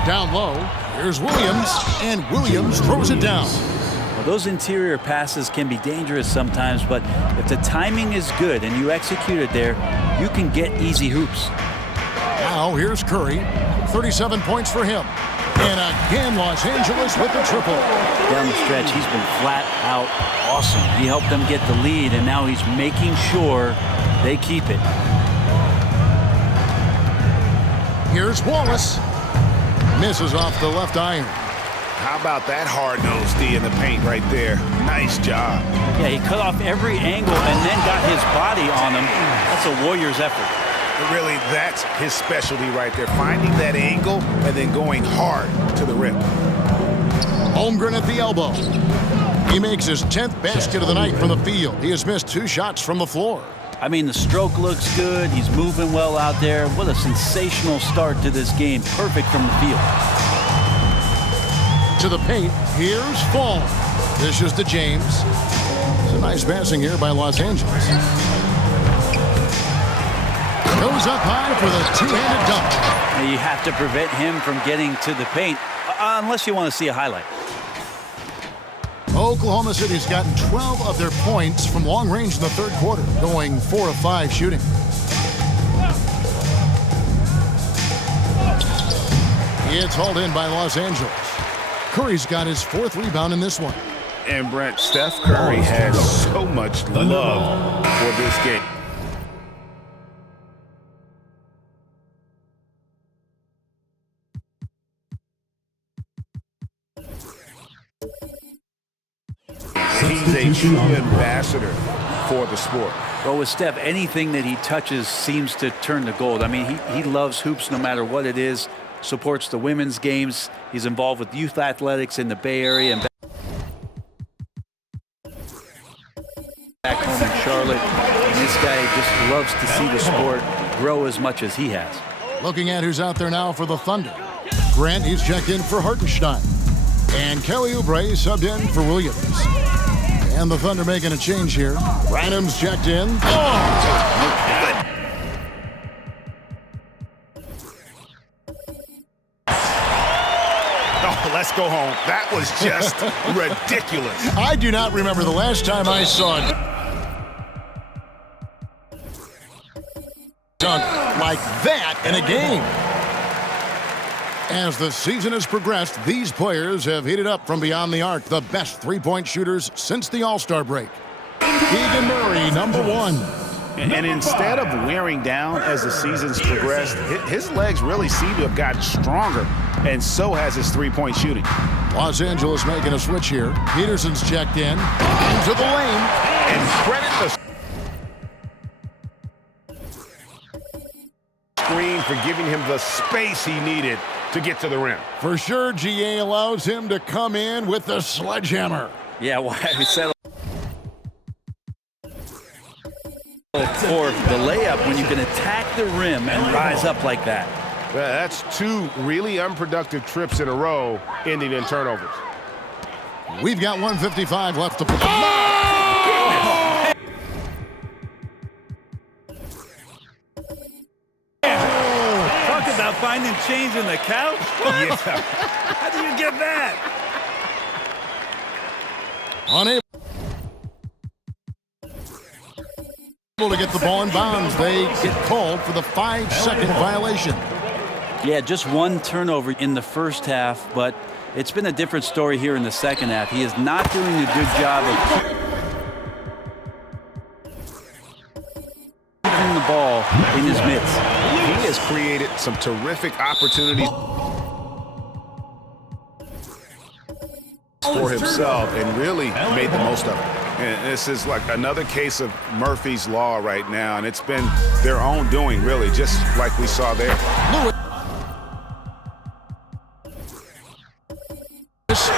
Down low, here's Williams, and Williams throws it down. Those interior passes can be dangerous sometimes, but if the timing is good and you execute it there, you can get easy hoops. Now here's Curry, 37 points for him. And again, Los Angeles with the triple. Down the stretch, he's been flat out awesome. He helped them get the lead, and now he's making sure they keep it. Here's Wallace. Misses off the left iron. How about that hard-nosed D in the paint right there? Nice job. Yeah, he cut off every angle and then got his body on him. That's a Warriors effort. Really, that's his specialty right there. Finding that angle and then going hard to the rim. Holmgren at the elbow. He makes his 10th basket of the night from the field. He has missed 2 shots from the floor. I mean, the stroke looks good. He's moving well out there. What a sensational start to this game. Perfect from the field. To the paint, here's Fall. Dishes to James. It's a nice passing here by Los Angeles. Goes up high for the two-handed dunk. Now you have to prevent him from getting to the paint, unless you want to see a highlight. Oklahoma City's gotten 12 of their points from long range in the third quarter, going 4 of 5 shooting. It's hauled in by Los Angeles. Curry's got his 4th rebound in this one. And Brent, Steph Curry has so much love for this game. He's a true ambassador for the sport. Well, with Steph, anything that he touches seems to turn to gold. I mean, he loves hoops no matter what it is, supports the women's games. He's involved with youth athletics in the Bay Area and back home in Charlotte. And this guy just loves to see the sport grow as much as he has. Looking at who's out there now for the Thunder. Grant, he's checked in for Hartenstein. And Kelly Oubre subbed in for Williams. And the Thunder making a change here. Branham's checked in. Oh, let's go home. That was just ridiculous. I do not remember the last time I saw it. Dunk like that in a game. As the season has progressed, these players have heated up from beyond the arc, the best three-point shooters since the All-Star break. Keegan Murray, number 1. And instead of wearing down as the season's progressed, his legs really seem to have gotten stronger, and so has his three-point shooting. Los Angeles making a switch here. Peterson's checked in. Into the lane. And credit the screen for giving him the space he needed to get to the rim. For sure, GA allows him to come in with the sledgehammer. Yeah, well, we settled for the layup when you can attack the rim and rise up like that. Well, that's 2 really unproductive trips in a row, ending in turnovers. We've got 1:55 left to play. Talk about finding change in the couch. Yeah. How do you get that? Unable to get the ball in bounds. They get called for the 5-second violation. Yeah, just 1 turnover in the first half, but it's been a different story here in the second half. He is not doing a good job of keeping the ball in his mitts. He has created some terrific opportunities for himself and really made the most of it. And this is like another case of Murphy's Law right now, and it's been their own doing, really, just like we saw there. Lewis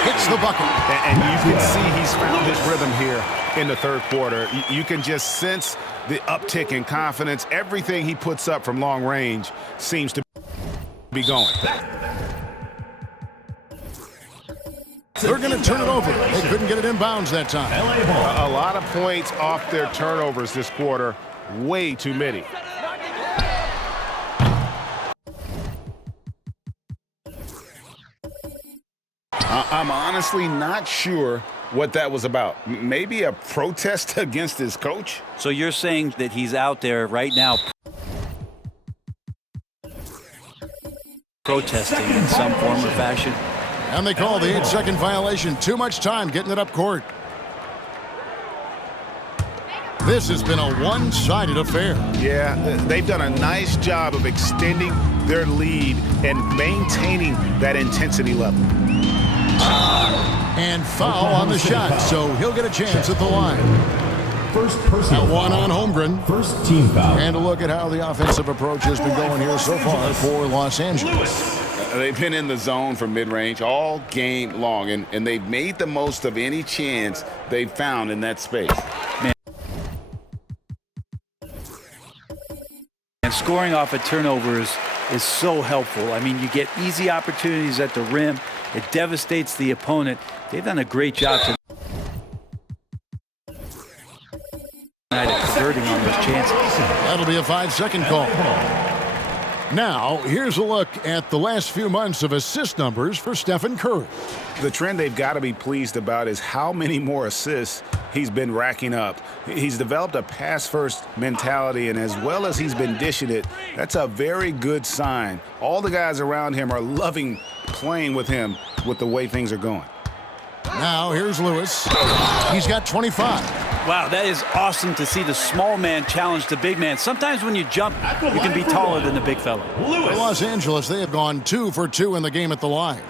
hits the bucket. And you can see he's found his rhythm here in the third quarter. You can just sense the uptick in confidence. Everything he puts up from long range seems to be going. They're going to turn it over. They couldn't get it in bounds that time. A lot of points off their turnovers this quarter. Way too many. I'm honestly not sure what that was about. Maybe a protest against his coach? So you're saying that he's out there right now protesting in some form or fashion? And they call the 8-second violation. Too much time getting it up court. This has been a one-sided affair. Yeah, they've done a nice job of extending their lead and maintaining that intensity level. And foul on the shot, so he'll get a chance at the line. First personal That one foul. on Holmgren. First team foul. And a look at how the offensive approach has been going here so far for Los Angeles. They've been in the zone for mid-range all game long, and they've made the most of any chance they've found in that space. And scoring off of turnovers is so helpful. I mean, you get easy opportunities at the rim. It devastates the opponent. They've done a great job tonight at converting on on those chances. That'll be a 5-second call. Now, here's a look at the last few months of assist numbers for Stephen Curry. The trend they've got to be pleased about is how many more assists he's been racking up. He's developed a pass-first mentality, and as well as he's been dishing it, that's a very good sign. All the guys around him are loving playing with him with the way things are going. Now, here's Lewis. He's got 25. Wow, that is awesome to see the small man challenge the big man. Sometimes when you jump, you can be taller than the big fella. For Los Angeles, they have gone 2 for 2 in the game at the line.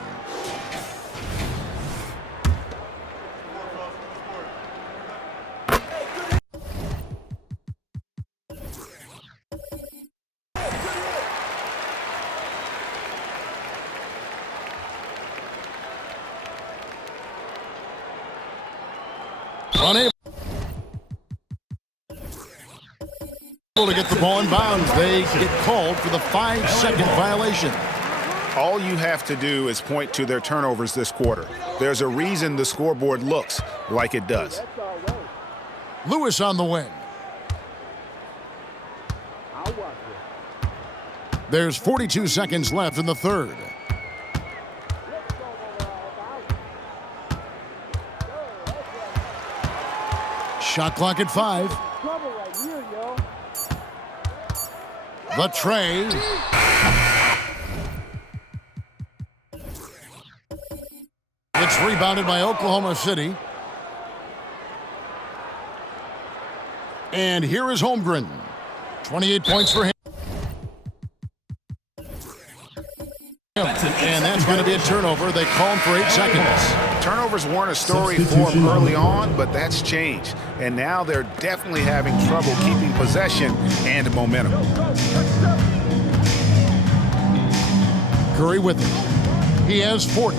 Unable to get the ball in bounds. They get called for the 5-second violation. All you have to do is point to their turnovers this quarter. There's a reason the scoreboard looks like it does. Lewis on the wing. There's 42 seconds left in the third. Shot clock at 5. The tray. It's rebounded by Oklahoma City. And here is Holmgren. 28 points for him. And that's going to be a turnover. They call him for 8 seconds. Turnovers weren't a story for him early on, but that's changed. And now they're definitely having trouble keeping possession and momentum. Curry with it. He has 40.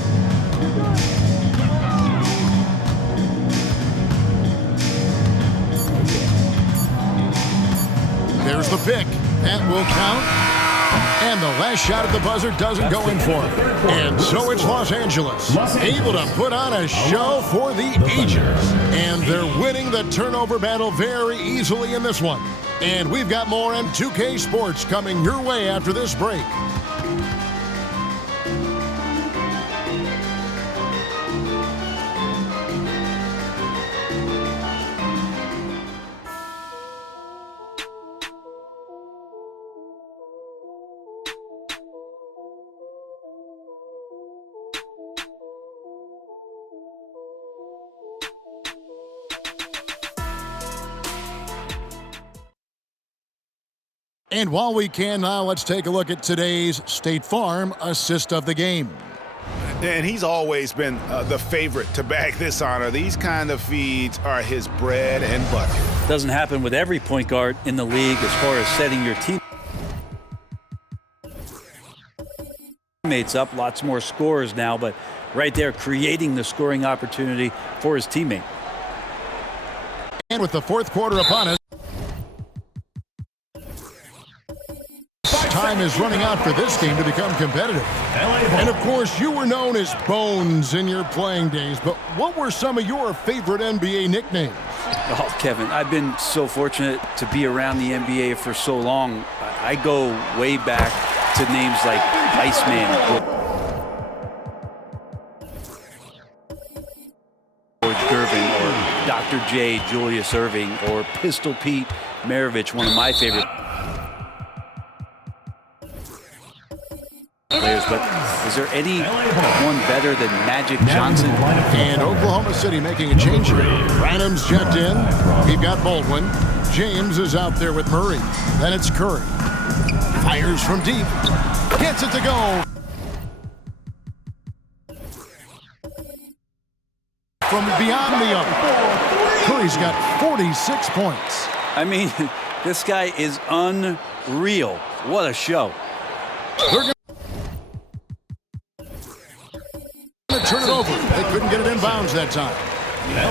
There's the pick. That will count. And the last shot at the buzzer doesn't go in for him. And so it's Los Angeles, able to put on a show for the ages. And they're winning the turnover battle very easily in this one. And we've got more M2K Sports coming your way after this break. And while we can now, let's take a look at today's State Farm assist of the game. And he's always been the favorite to bag this honor. These kind of feeds are his bread and butter. Doesn't happen with every point guard in the league as far as setting your teammates up. Lots more scorers now, but right there creating the scoring opportunity for his teammate. And with the fourth quarter upon us, time is running out for this game to become competitive. And of course, you were known as Bones in your playing days, but what were some of your favorite NBA nicknames? Oh, Kevin, I've been so fortunate to be around the NBA for so long. I go way back to names like Iceman, George Gervin, or Dr. J, Julius Erving, or Pistol Pete Maravich, one of my favorite players, but is there any one better than Magic Johnson? And Oklahoma City making a change here. Branham's checked in. We've got Baldwin. James is out there with Murray. Then it's Curry. Fires from deep. Gets it to go. From beyond the arc. Curry's got 46 points. I mean, this guy is unreal. What a show. They're turn it over. They couldn't get it in bounds that time.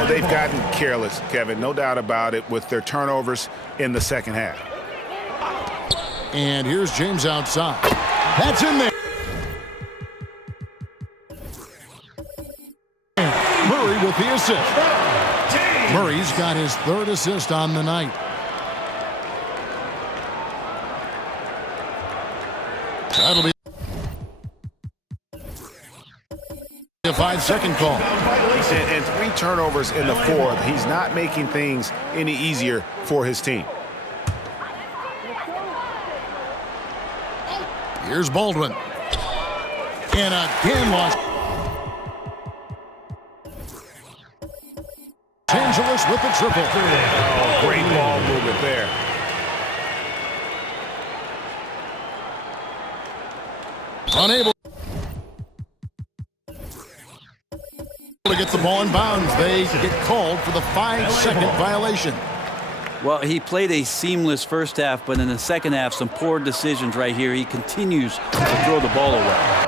They've gotten careless, Kevin, no doubt about it, with their turnovers in the second half. And here's James outside. That's in there. Murray with the assist. Murray's got his third assist on the night. That'll be a 5-second call. And 3 turnovers in the 4th. He's not making things any easier for his team. Here's Baldwin. And again lost. Los Angeles with the triple. Oh, great ball movement there. Unable to get the ball in bounds. They get called for the 5-second violation. Well, he played a seamless first half, but in the second half, some poor decisions right here. He continues to throw the ball away.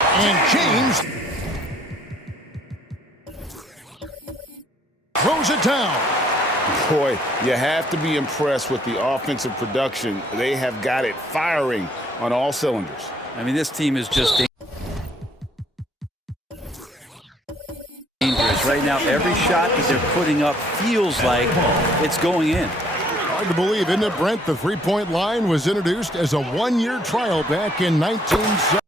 And James throws it down. Boy, you have to be impressed with the offensive production. They have got it firing on all cylinders. I mean, this team is just dangerous. Right now, every shot that they're putting up feels like it's going in. Hard to believe, isn't it, Brent? The three-point line was introduced as a one-year trial back in 1979.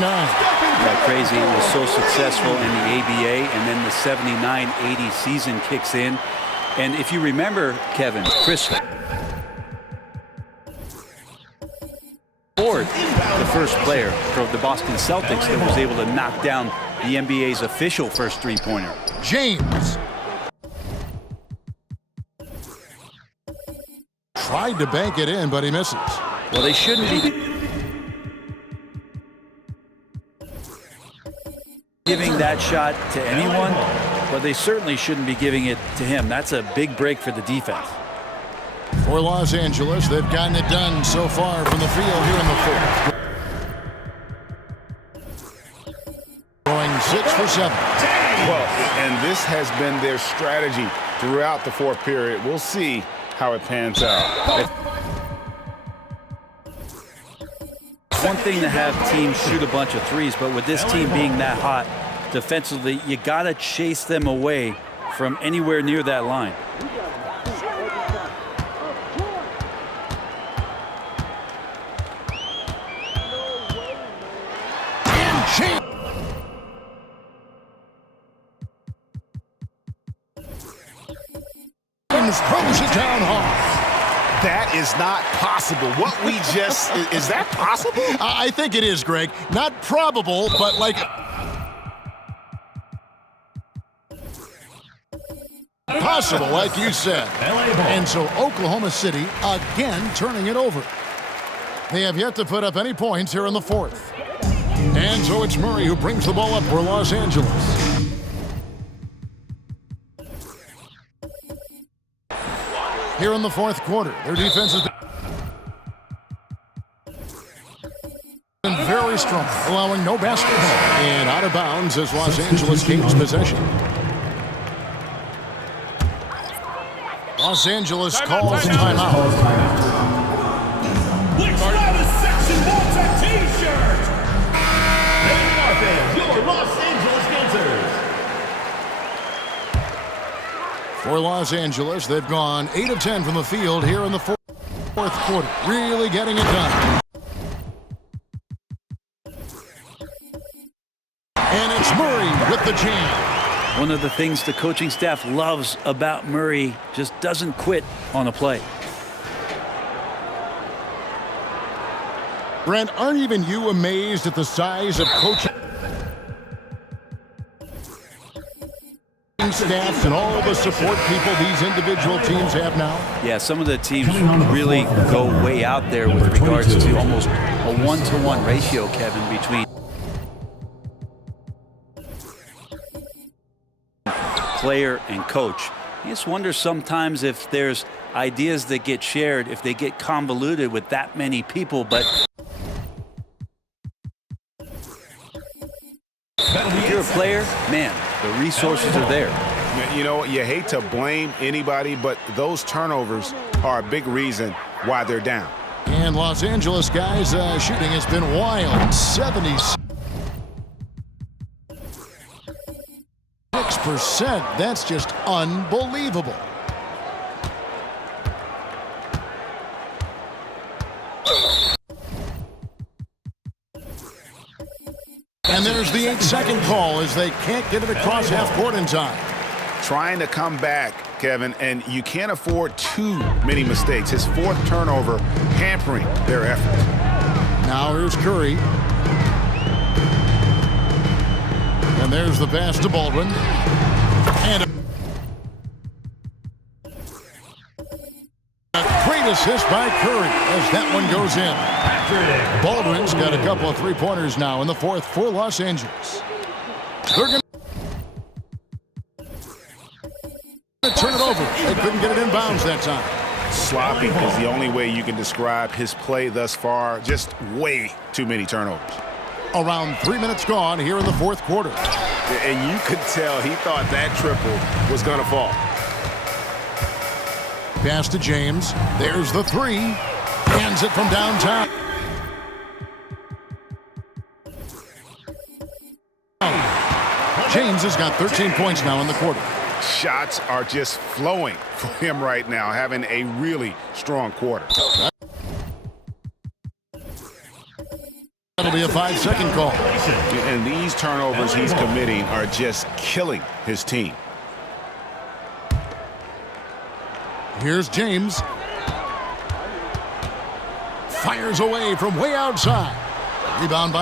Yeah, crazy. It was so successful in the ABA, and then the 79-80 season kicks in. And if you remember, Kevin, Chris Ford, the first player for the Boston Celtics that was able to knock down the NBA's official first three-pointer. James tried to bank it in, but he misses. Well, they shouldn't be giving that shot to anyone, but they certainly shouldn't be giving it to him. That's a big break for the defense. For Los Angeles, they've gotten it done so far from the field here in the fourth. Going 6 for 7. Well, and this has been their strategy throughout the fourth period. We'll see how it pans out. It's one thing to have teams shoot a bunch of threes, but with this team being that hot defensively, you got to chase them away from anywhere near that line. James throws it down hard. That is not possible. What we just, is that possible? I think it is, Greg. Not probable, but like possible, like you said. And so Oklahoma City again turning it over. They have yet to put up any points here in the fourth. And so it's Murray who brings the ball up for Los Angeles. Here in the fourth quarter, their defense has been very strong, allowing no baskets. And out of bounds as Los Angeles gains possession. Los Angeles calls timeout. Which section wants a t-shirt? There you are, fans, your Los Angeles dancers. For Los Angeles, they've gone 8 of 10 from the field here in the fourth quarter. Really getting it done. And it's Murray with the jam. One of the things the coaching staff loves about Murray, just doesn't quit on a play. Brent, aren't even you amazed at the size of coaching staffs and all the support people these individual teams have now? Yeah, some of the teams really go way out there with regards to almost a 1-to-1 ratio, Kevin, between player and coach. You just wonder sometimes if there's ideas that get shared, if they get convoluted with that many people, but if you're a player, man, the resources are there. You know, you hate to blame anybody, but those turnovers are a big reason why they're down. And Los Angeles guys, shooting has been wild. 76%. That's just unbelievable. And there's the 8-second call as they can't get it across half court in time. Trying to come back, Kevin, and you can't afford too many mistakes. His fourth turnover hampering their effort. Now here's Curry. And there's the pass to Baldwin. And a great assist by Curry as that one goes in. Baldwin's got a couple of three-pointers now in the fourth for Los Angeles. They're going to to turn it over. They couldn't get it in bounds that time. Sloppy is the only way you can describe his play thus far. Just way too many turnovers. Around 3 minutes gone here in the fourth quarter. And you could tell he thought that triple was going to fall. Pass to James. There's the three. Hands it from downtown. James has got 13 points now in the quarter. Shots are just flowing for him right now, having a really strong quarter. That'll be a 5-second call. And these turnovers he's committing are just killing his team. Here's James. Fires away from way outside. Rebound by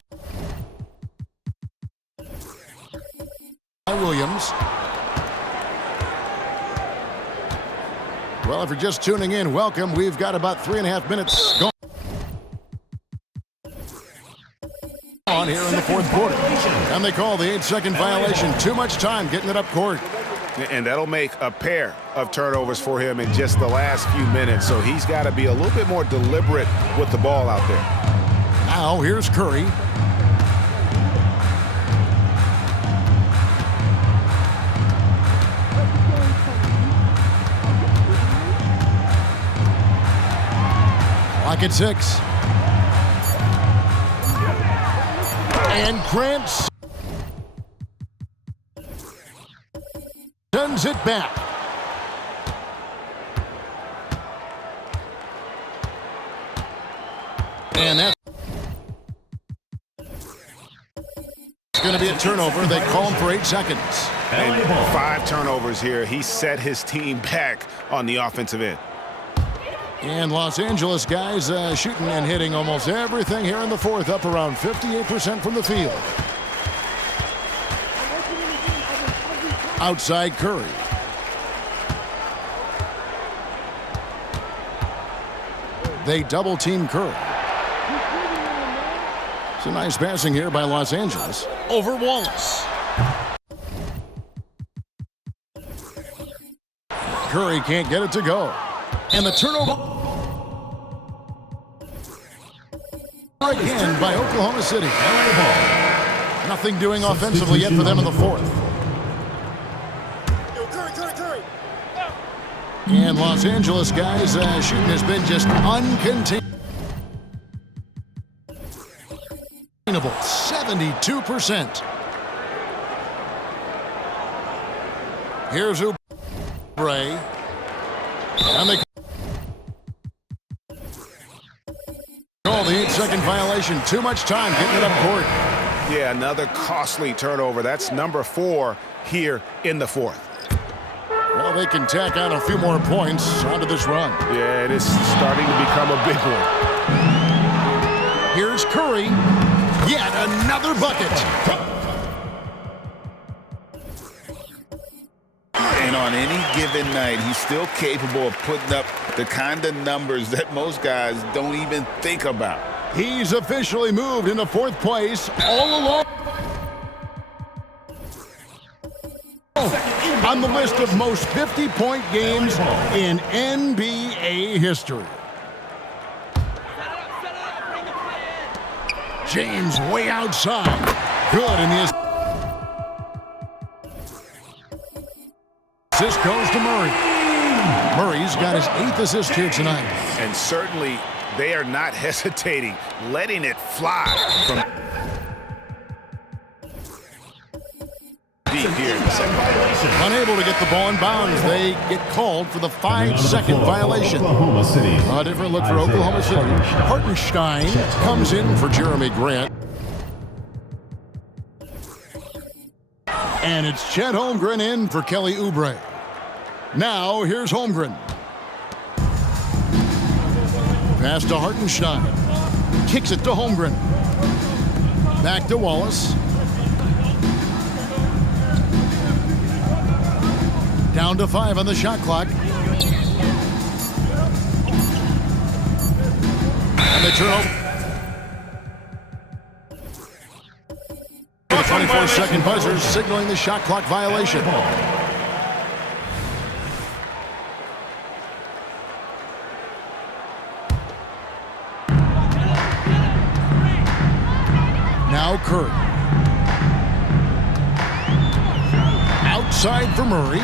Williams. Well, if you're just tuning in, welcome. We've got about 3.5 minutes going on here in the fourth quarter. And they call the 8-second violation. Too much time getting it up court. And that'll make a pair of turnovers for him in just the last few minutes. So he's got to be a little bit more deliberate with the ball out there. Now here's Curry. Clock at 6. And Grant sends it back. And that's going to be a turnover. They call him for 8 seconds. And 5 turnovers here. He set his team back on the offensive end. And Los Angeles guys shooting and hitting almost everything here in the fourth, up around 58% from the field. Outside Curry. They double team Curry. It's a nice passing here by Los Angeles over Wallace. Curry can't get it to go. And the turnover again by Oklahoma City. Nothing doing offensively yet for them in the fourth. And Los Angeles guys shooting has been just uncontainable. 72%. Here's Oubre. And they call the 8-second violation. Too much time getting it up court. Yeah, another costly turnover. That's number 4 here in the fourth. Well, they can tack on a few more points onto this run. Yeah, it is starting to become a big one. Here's Curry. Yet another bucket. And on any given night, he's still capable of putting up the kind of numbers that most guys don't even think about. He's officially moved into fourth place all along on the list of most 50-point games in NBA history. James way outside. Good in the assist goes to Murray. Murray's got his 8th assist here tonight. And certainly they are not hesitating, letting it fly from deep here. Unable to get the ball in bounds, they get called for the 5-second violation. A different look for Oklahoma City. Hartenstein comes in for Jeremy Grant. And it's Chet Holmgren in for Kelly Oubre. Now here's Holmgren. Pass to Hartenstein. Kicks it to Holmgren. Back to Wallace. Down to 5 on the shot clock. And they turn over. The 24-second buzzer signaling the shot clock violation. Now Curry. Outside for Murray.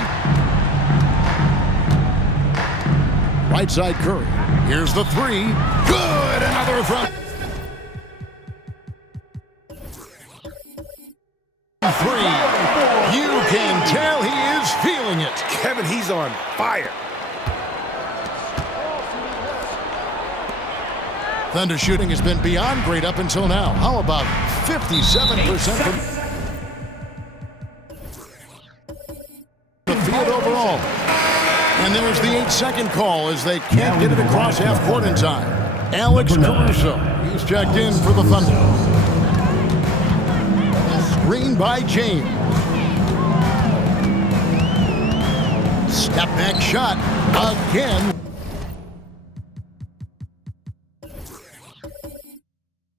Right side Curry. Here's the three. Good! Another from three. You can tell he is feeling it. Kevin, he's on fire. Thunder shooting has been beyond great up until now. How about 57% from the field overall? And there's the 8-second call as they can't get it across half court in time. Alex Caruso, he's checked in for the Thunder. Screen by James. Step back shot again.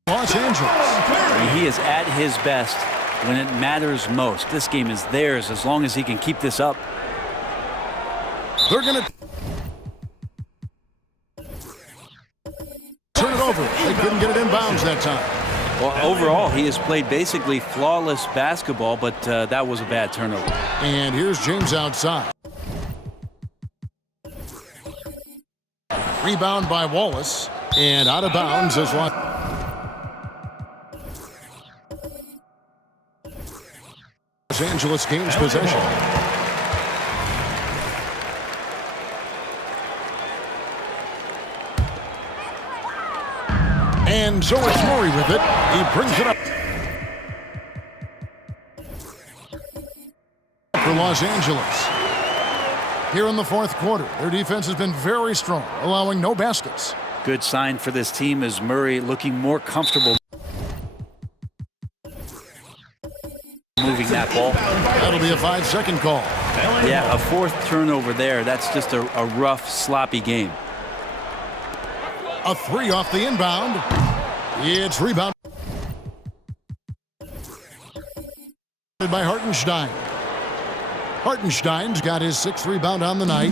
Los Angeles. He is at his best when it matters most. This game is theirs as long as he can keep this up. They're going to turn it over. They couldn't get it in bounds that time. Well, overall, he has played basically flawless basketball, but that was a bad turnover. And here's James outside. Rebound by Wallace. And out of bounds as Los Angeles gains possession. And so it's Murray with it. He brings it up for Los Angeles. Here in the fourth quarter, their defense has been very strong, allowing no baskets. Good sign for this team as Murray looking more comfortable moving that ball. That'll be a 5-second call. Yeah, a fourth turnover there. That's just a rough, sloppy game. A three off the inbound. It's rebound by Hartenstein. Hartenstein's got his 6th rebound on the night.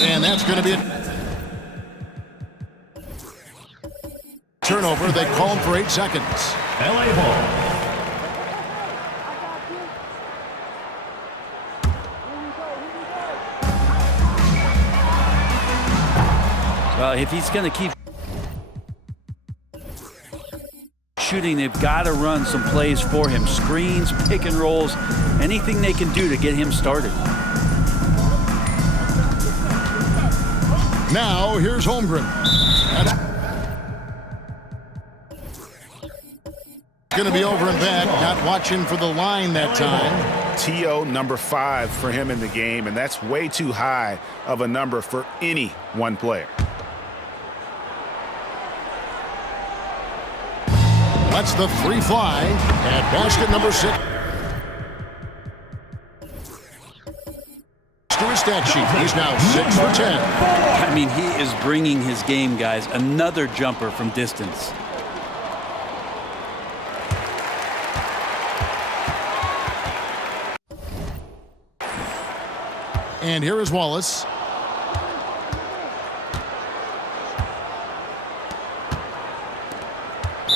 And that's going to be a turnover. They call him for 8 seconds. LA ball. Well, if he's going to keep shooting, they've got to run some plays for him. Screens, pick and rolls, anything they can do to get him started. Now, here's Holmgren. That's going to be over and back. Not watching for the line that time. TO number 5 for him in the game, and that's way too high of a number for any one player. That's the 3 fly at basket number 6. To his stat sheet, he's now 6 for 10. I mean, he is bringing his game, guys. Another jumper from distance. And here is Wallace.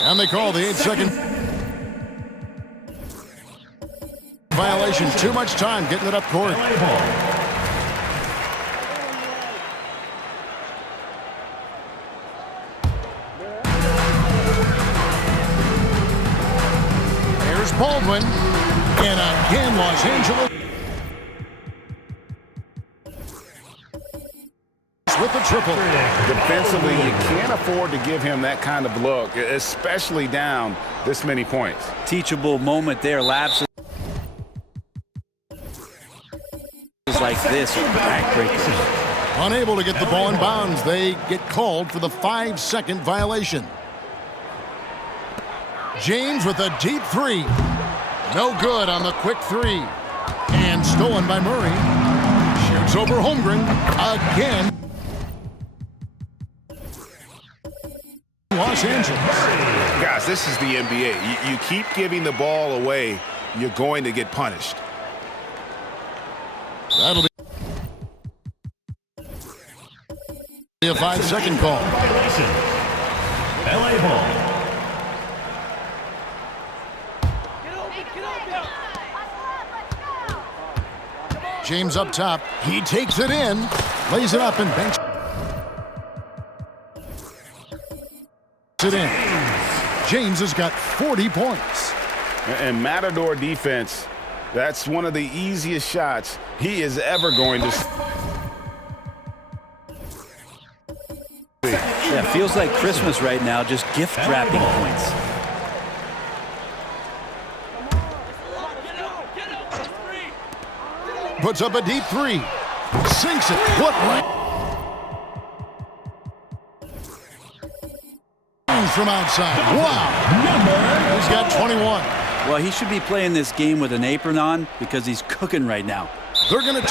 And they call the 8-second violation. Too much time getting it up court. Here's Baldwin. And again, Los Angeles with the triple. Defensively, you can't afford to give him that kind of look, especially down this many points. Teachable moment there. Lapses like this are backbreakers. Unable to get the ball in bounds, they get called for the 5-second violation. James with a deep 3. No good on the quick 3. And stolen by Murray. Shoots over Holmgren again. Los Angeles. Guys, this is the NBA. You keep giving the ball away, you're going to get punished. That'll be a 5-second call. LA ball. James up top. He takes it in, lays it up and banks it in. James has got 40 points. And Matador defense, that's one of the easiest shots he is ever going to. Yeah, feels like Christmas right now, just gift wrapping points. Puts up a deep three. Sinks it. What right? From outside. Wow. He's got 21. Well, he should be playing this game with an apron on because he's cooking right now. They're going to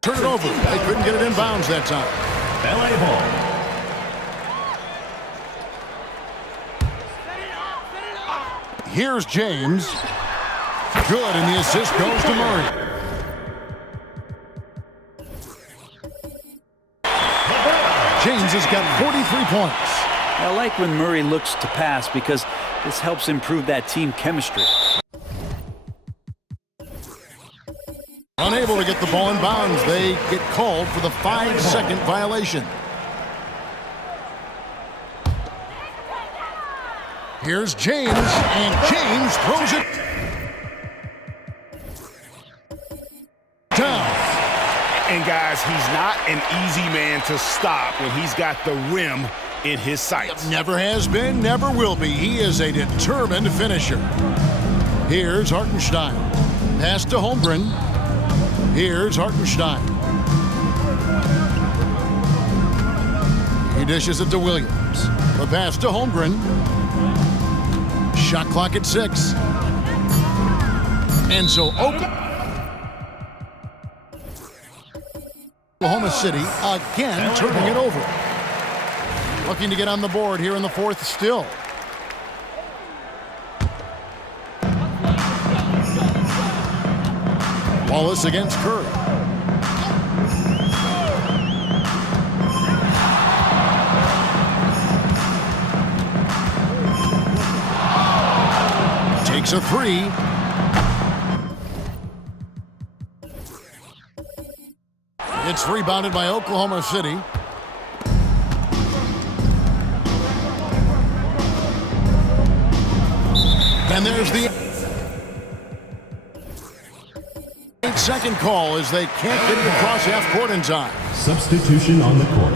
turn it over. They couldn't get it in bounds that time. LA ball. Here's James. Good, and the assist goes to Murray. James has got 43 points. I like when Murray looks to pass because this helps improve that team chemistry. Unable to get the ball in bounds, they get called for the 5-second violation. Here's James, and James throws it down. And guys, he's not an easy man to stop when he's got the rim in his sights. Never has been, never will be. He is a determined finisher. Here's Hartenstein. Pass to Holmgren. Here's Hartenstein. He dishes it to Williams. The pass to Holmgren. Shot clock at 6. And so Oklahoma City again turning it over. Looking to get on the board here in the fourth still. Wallace against Curry. Takes a three. It's rebounded by Oklahoma City. And there's the 8-second call as they can't get it across half court in time. Substitution on the court.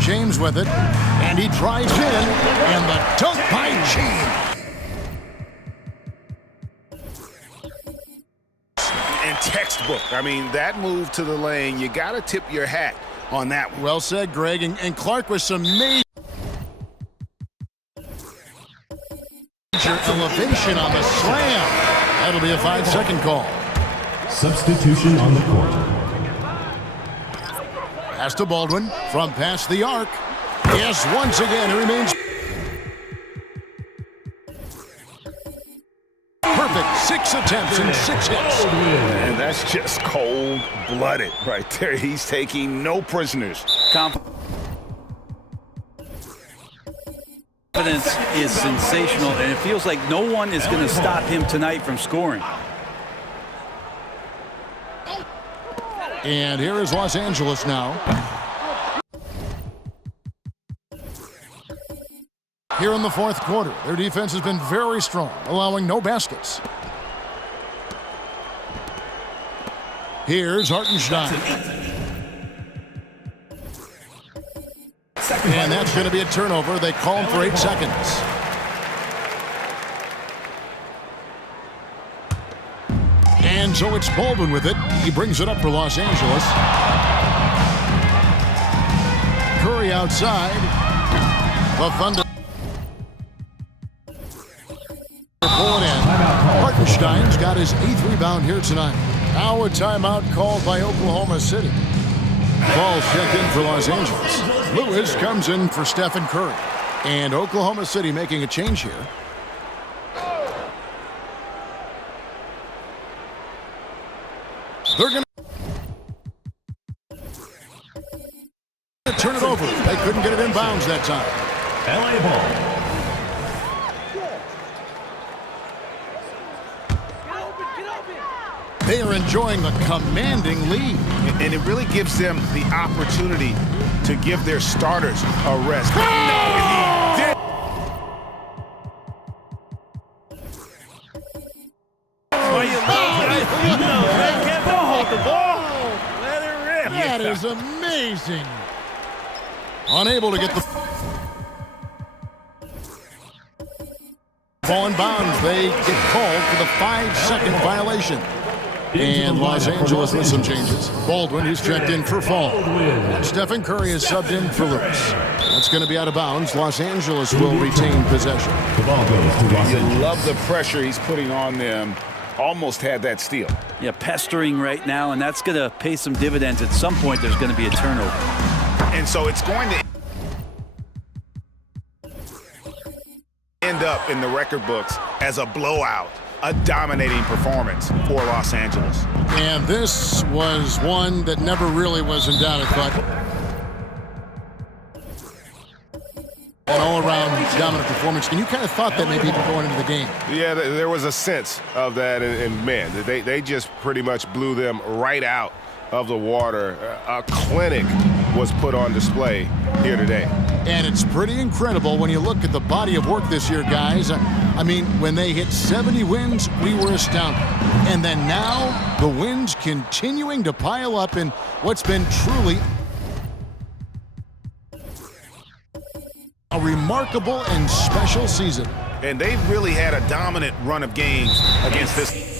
James with it, and he drives in, and the dunk by James. And textbook. I mean, that move to the lane, you got to tip your hat on that one. Well said, Greg. And Clark with some major elevation on the slam. That'll be a 5-second call. Substitution on the court. Pass to Baldwin from past the arc. Yes, once again, it remains perfect. 6 attempts and 6 hits. And that's just cold-blooded right there. He's taking no prisoners. Confidence is sensational, and it feels like no one is going to stop him tonight from scoring. And here is Los Angeles now. Here in the fourth quarter, their defense has been very strong, allowing no baskets. Here's Hartenstein. And that's going to be a turnover. They call him for 8 seconds. And so it's Baldwin with it. He brings it up for Los Angeles. Curry outside. The Thunder pull it in. Hartenstein's got his 8th rebound here tonight. Now a timeout called by Oklahoma City. Ball's checked in for Los Angeles. Lewis comes in for Stephen Curry. And Oklahoma City making a change here. They're going to Turn it over. They couldn't get it in bounds that time. LA ball. They are enjoying a commanding lead. And it really gives them the opportunity to give their starters a rest. No, he did. Don't hold the ball. Let it rip. That is amazing. Unable to get the ball in bounds. They get called for the 5-second violation. And Los Angeles with some changes. Baldwin, who's checked in for Fall. Stephen Curry is subbed in for Lewis. That's going to be out of bounds. Los Angeles will retain possession. The ball goes to Los You Angeles. love the pressure he's putting on them. Almost had that steal. Yeah, pestering right now, and that's going to pay some dividends. At some point, there's going to be a turnover. And so it's going to end up in the record books as a blowout, a dominating performance for Los Angeles. And this was one that never really was in doubt, I thought. An all-around dominant performance. And you kind of thought that maybe going into the game. Yeah, there was a sense of that, and man, they just pretty much blew them right out of the water. A clinic was put on display here today. And it's pretty incredible when you look at the body of work this year, guys. I mean, when they hit 70 wins, we were astounded. And then now, the wins continuing to pile up in what's been truly a remarkable and special season. And they've really had a dominant run of games against this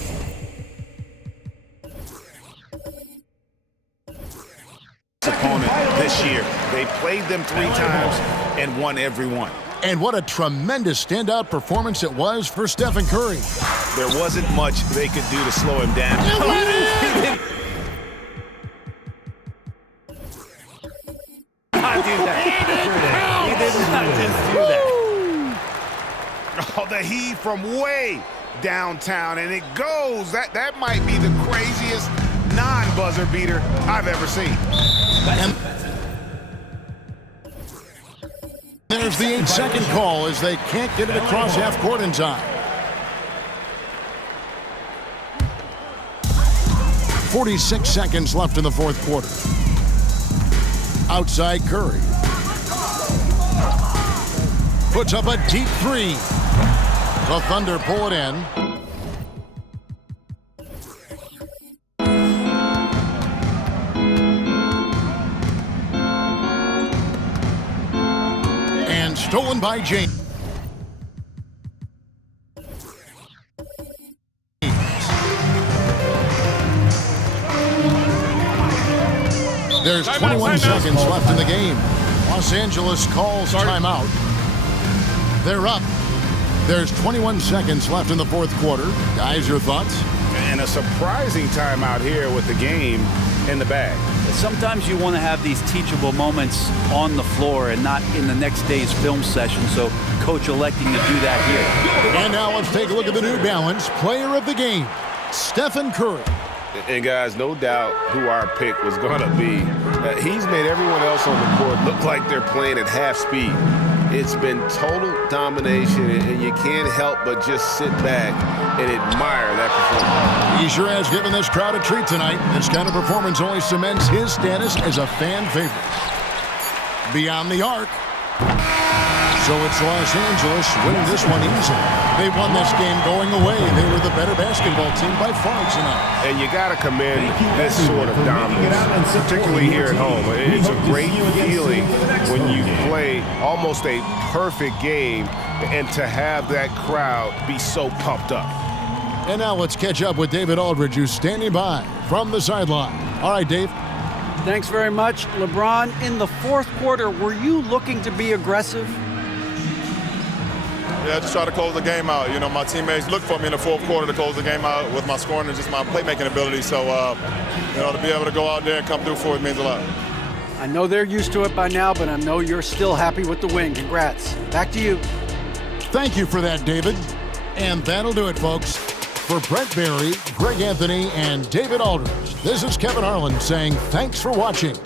opponent this year. They played them 3 times and won every one. And what a tremendous standout performance it was for Stephen Curry. There wasn't much they could do to slow him down. He did not just do that. Oh, the heave from way downtown, and it goes. That might be the craziest non-buzzer beater I've ever seen. And there's the 8-second call as they can't get it across half court in time. 46 seconds left in the fourth quarter. Outside Curry. Puts up a deep 3. The Thunder pull it in. And stolen by James. There's 21 seconds left in the game. Los Angeles calls timeout. They're up. There's 21 seconds left in the fourth quarter. Guys, your thoughts? And a surprising timeout here with the game in the bag. Sometimes you want to have these teachable moments on the floor and not in the next day's film session, so coach electing to do that here. And now let's take a look at the New Balance player of the game, Stephen Curry. And guys, no doubt who our pick was going to be. He's made everyone else on the court look like they're playing at half speed. It's been total domination, and you can't help but just sit back and admire that performance. He sure has given this crowd a treat tonight. This kind of performance only cements his status as a fan favorite. Beyond the arc. So it's Los Angeles winning this one easily. They won this game going away. They were the better basketball team by far tonight. And you got to commend this sort of dominance, particularly here at home. It's a great feeling when you play almost a perfect game and to have that crowd be so pumped up. And now let's catch up with David Aldridge, who's standing by from the sideline. All right, Dave. Thanks very much. LeBron, in the fourth quarter, were you looking to be aggressive? Yeah, just try to close the game out. You know, my teammates look for me in the fourth quarter to close the game out with my scoring and just my playmaking ability. So, you know, to be able to go out there and come through for it means a lot. I know they're used to it by now, but I know you're still happy with the win. Congrats. Back to you. Thank you for that, David. And that'll do it, folks. For Brent Barry, Greg Anthony, and David Aldridge, this is Kevin Harlan saying thanks for watching.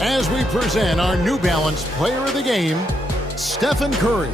as we present our New Balance Player of the Game, Stephen Curry.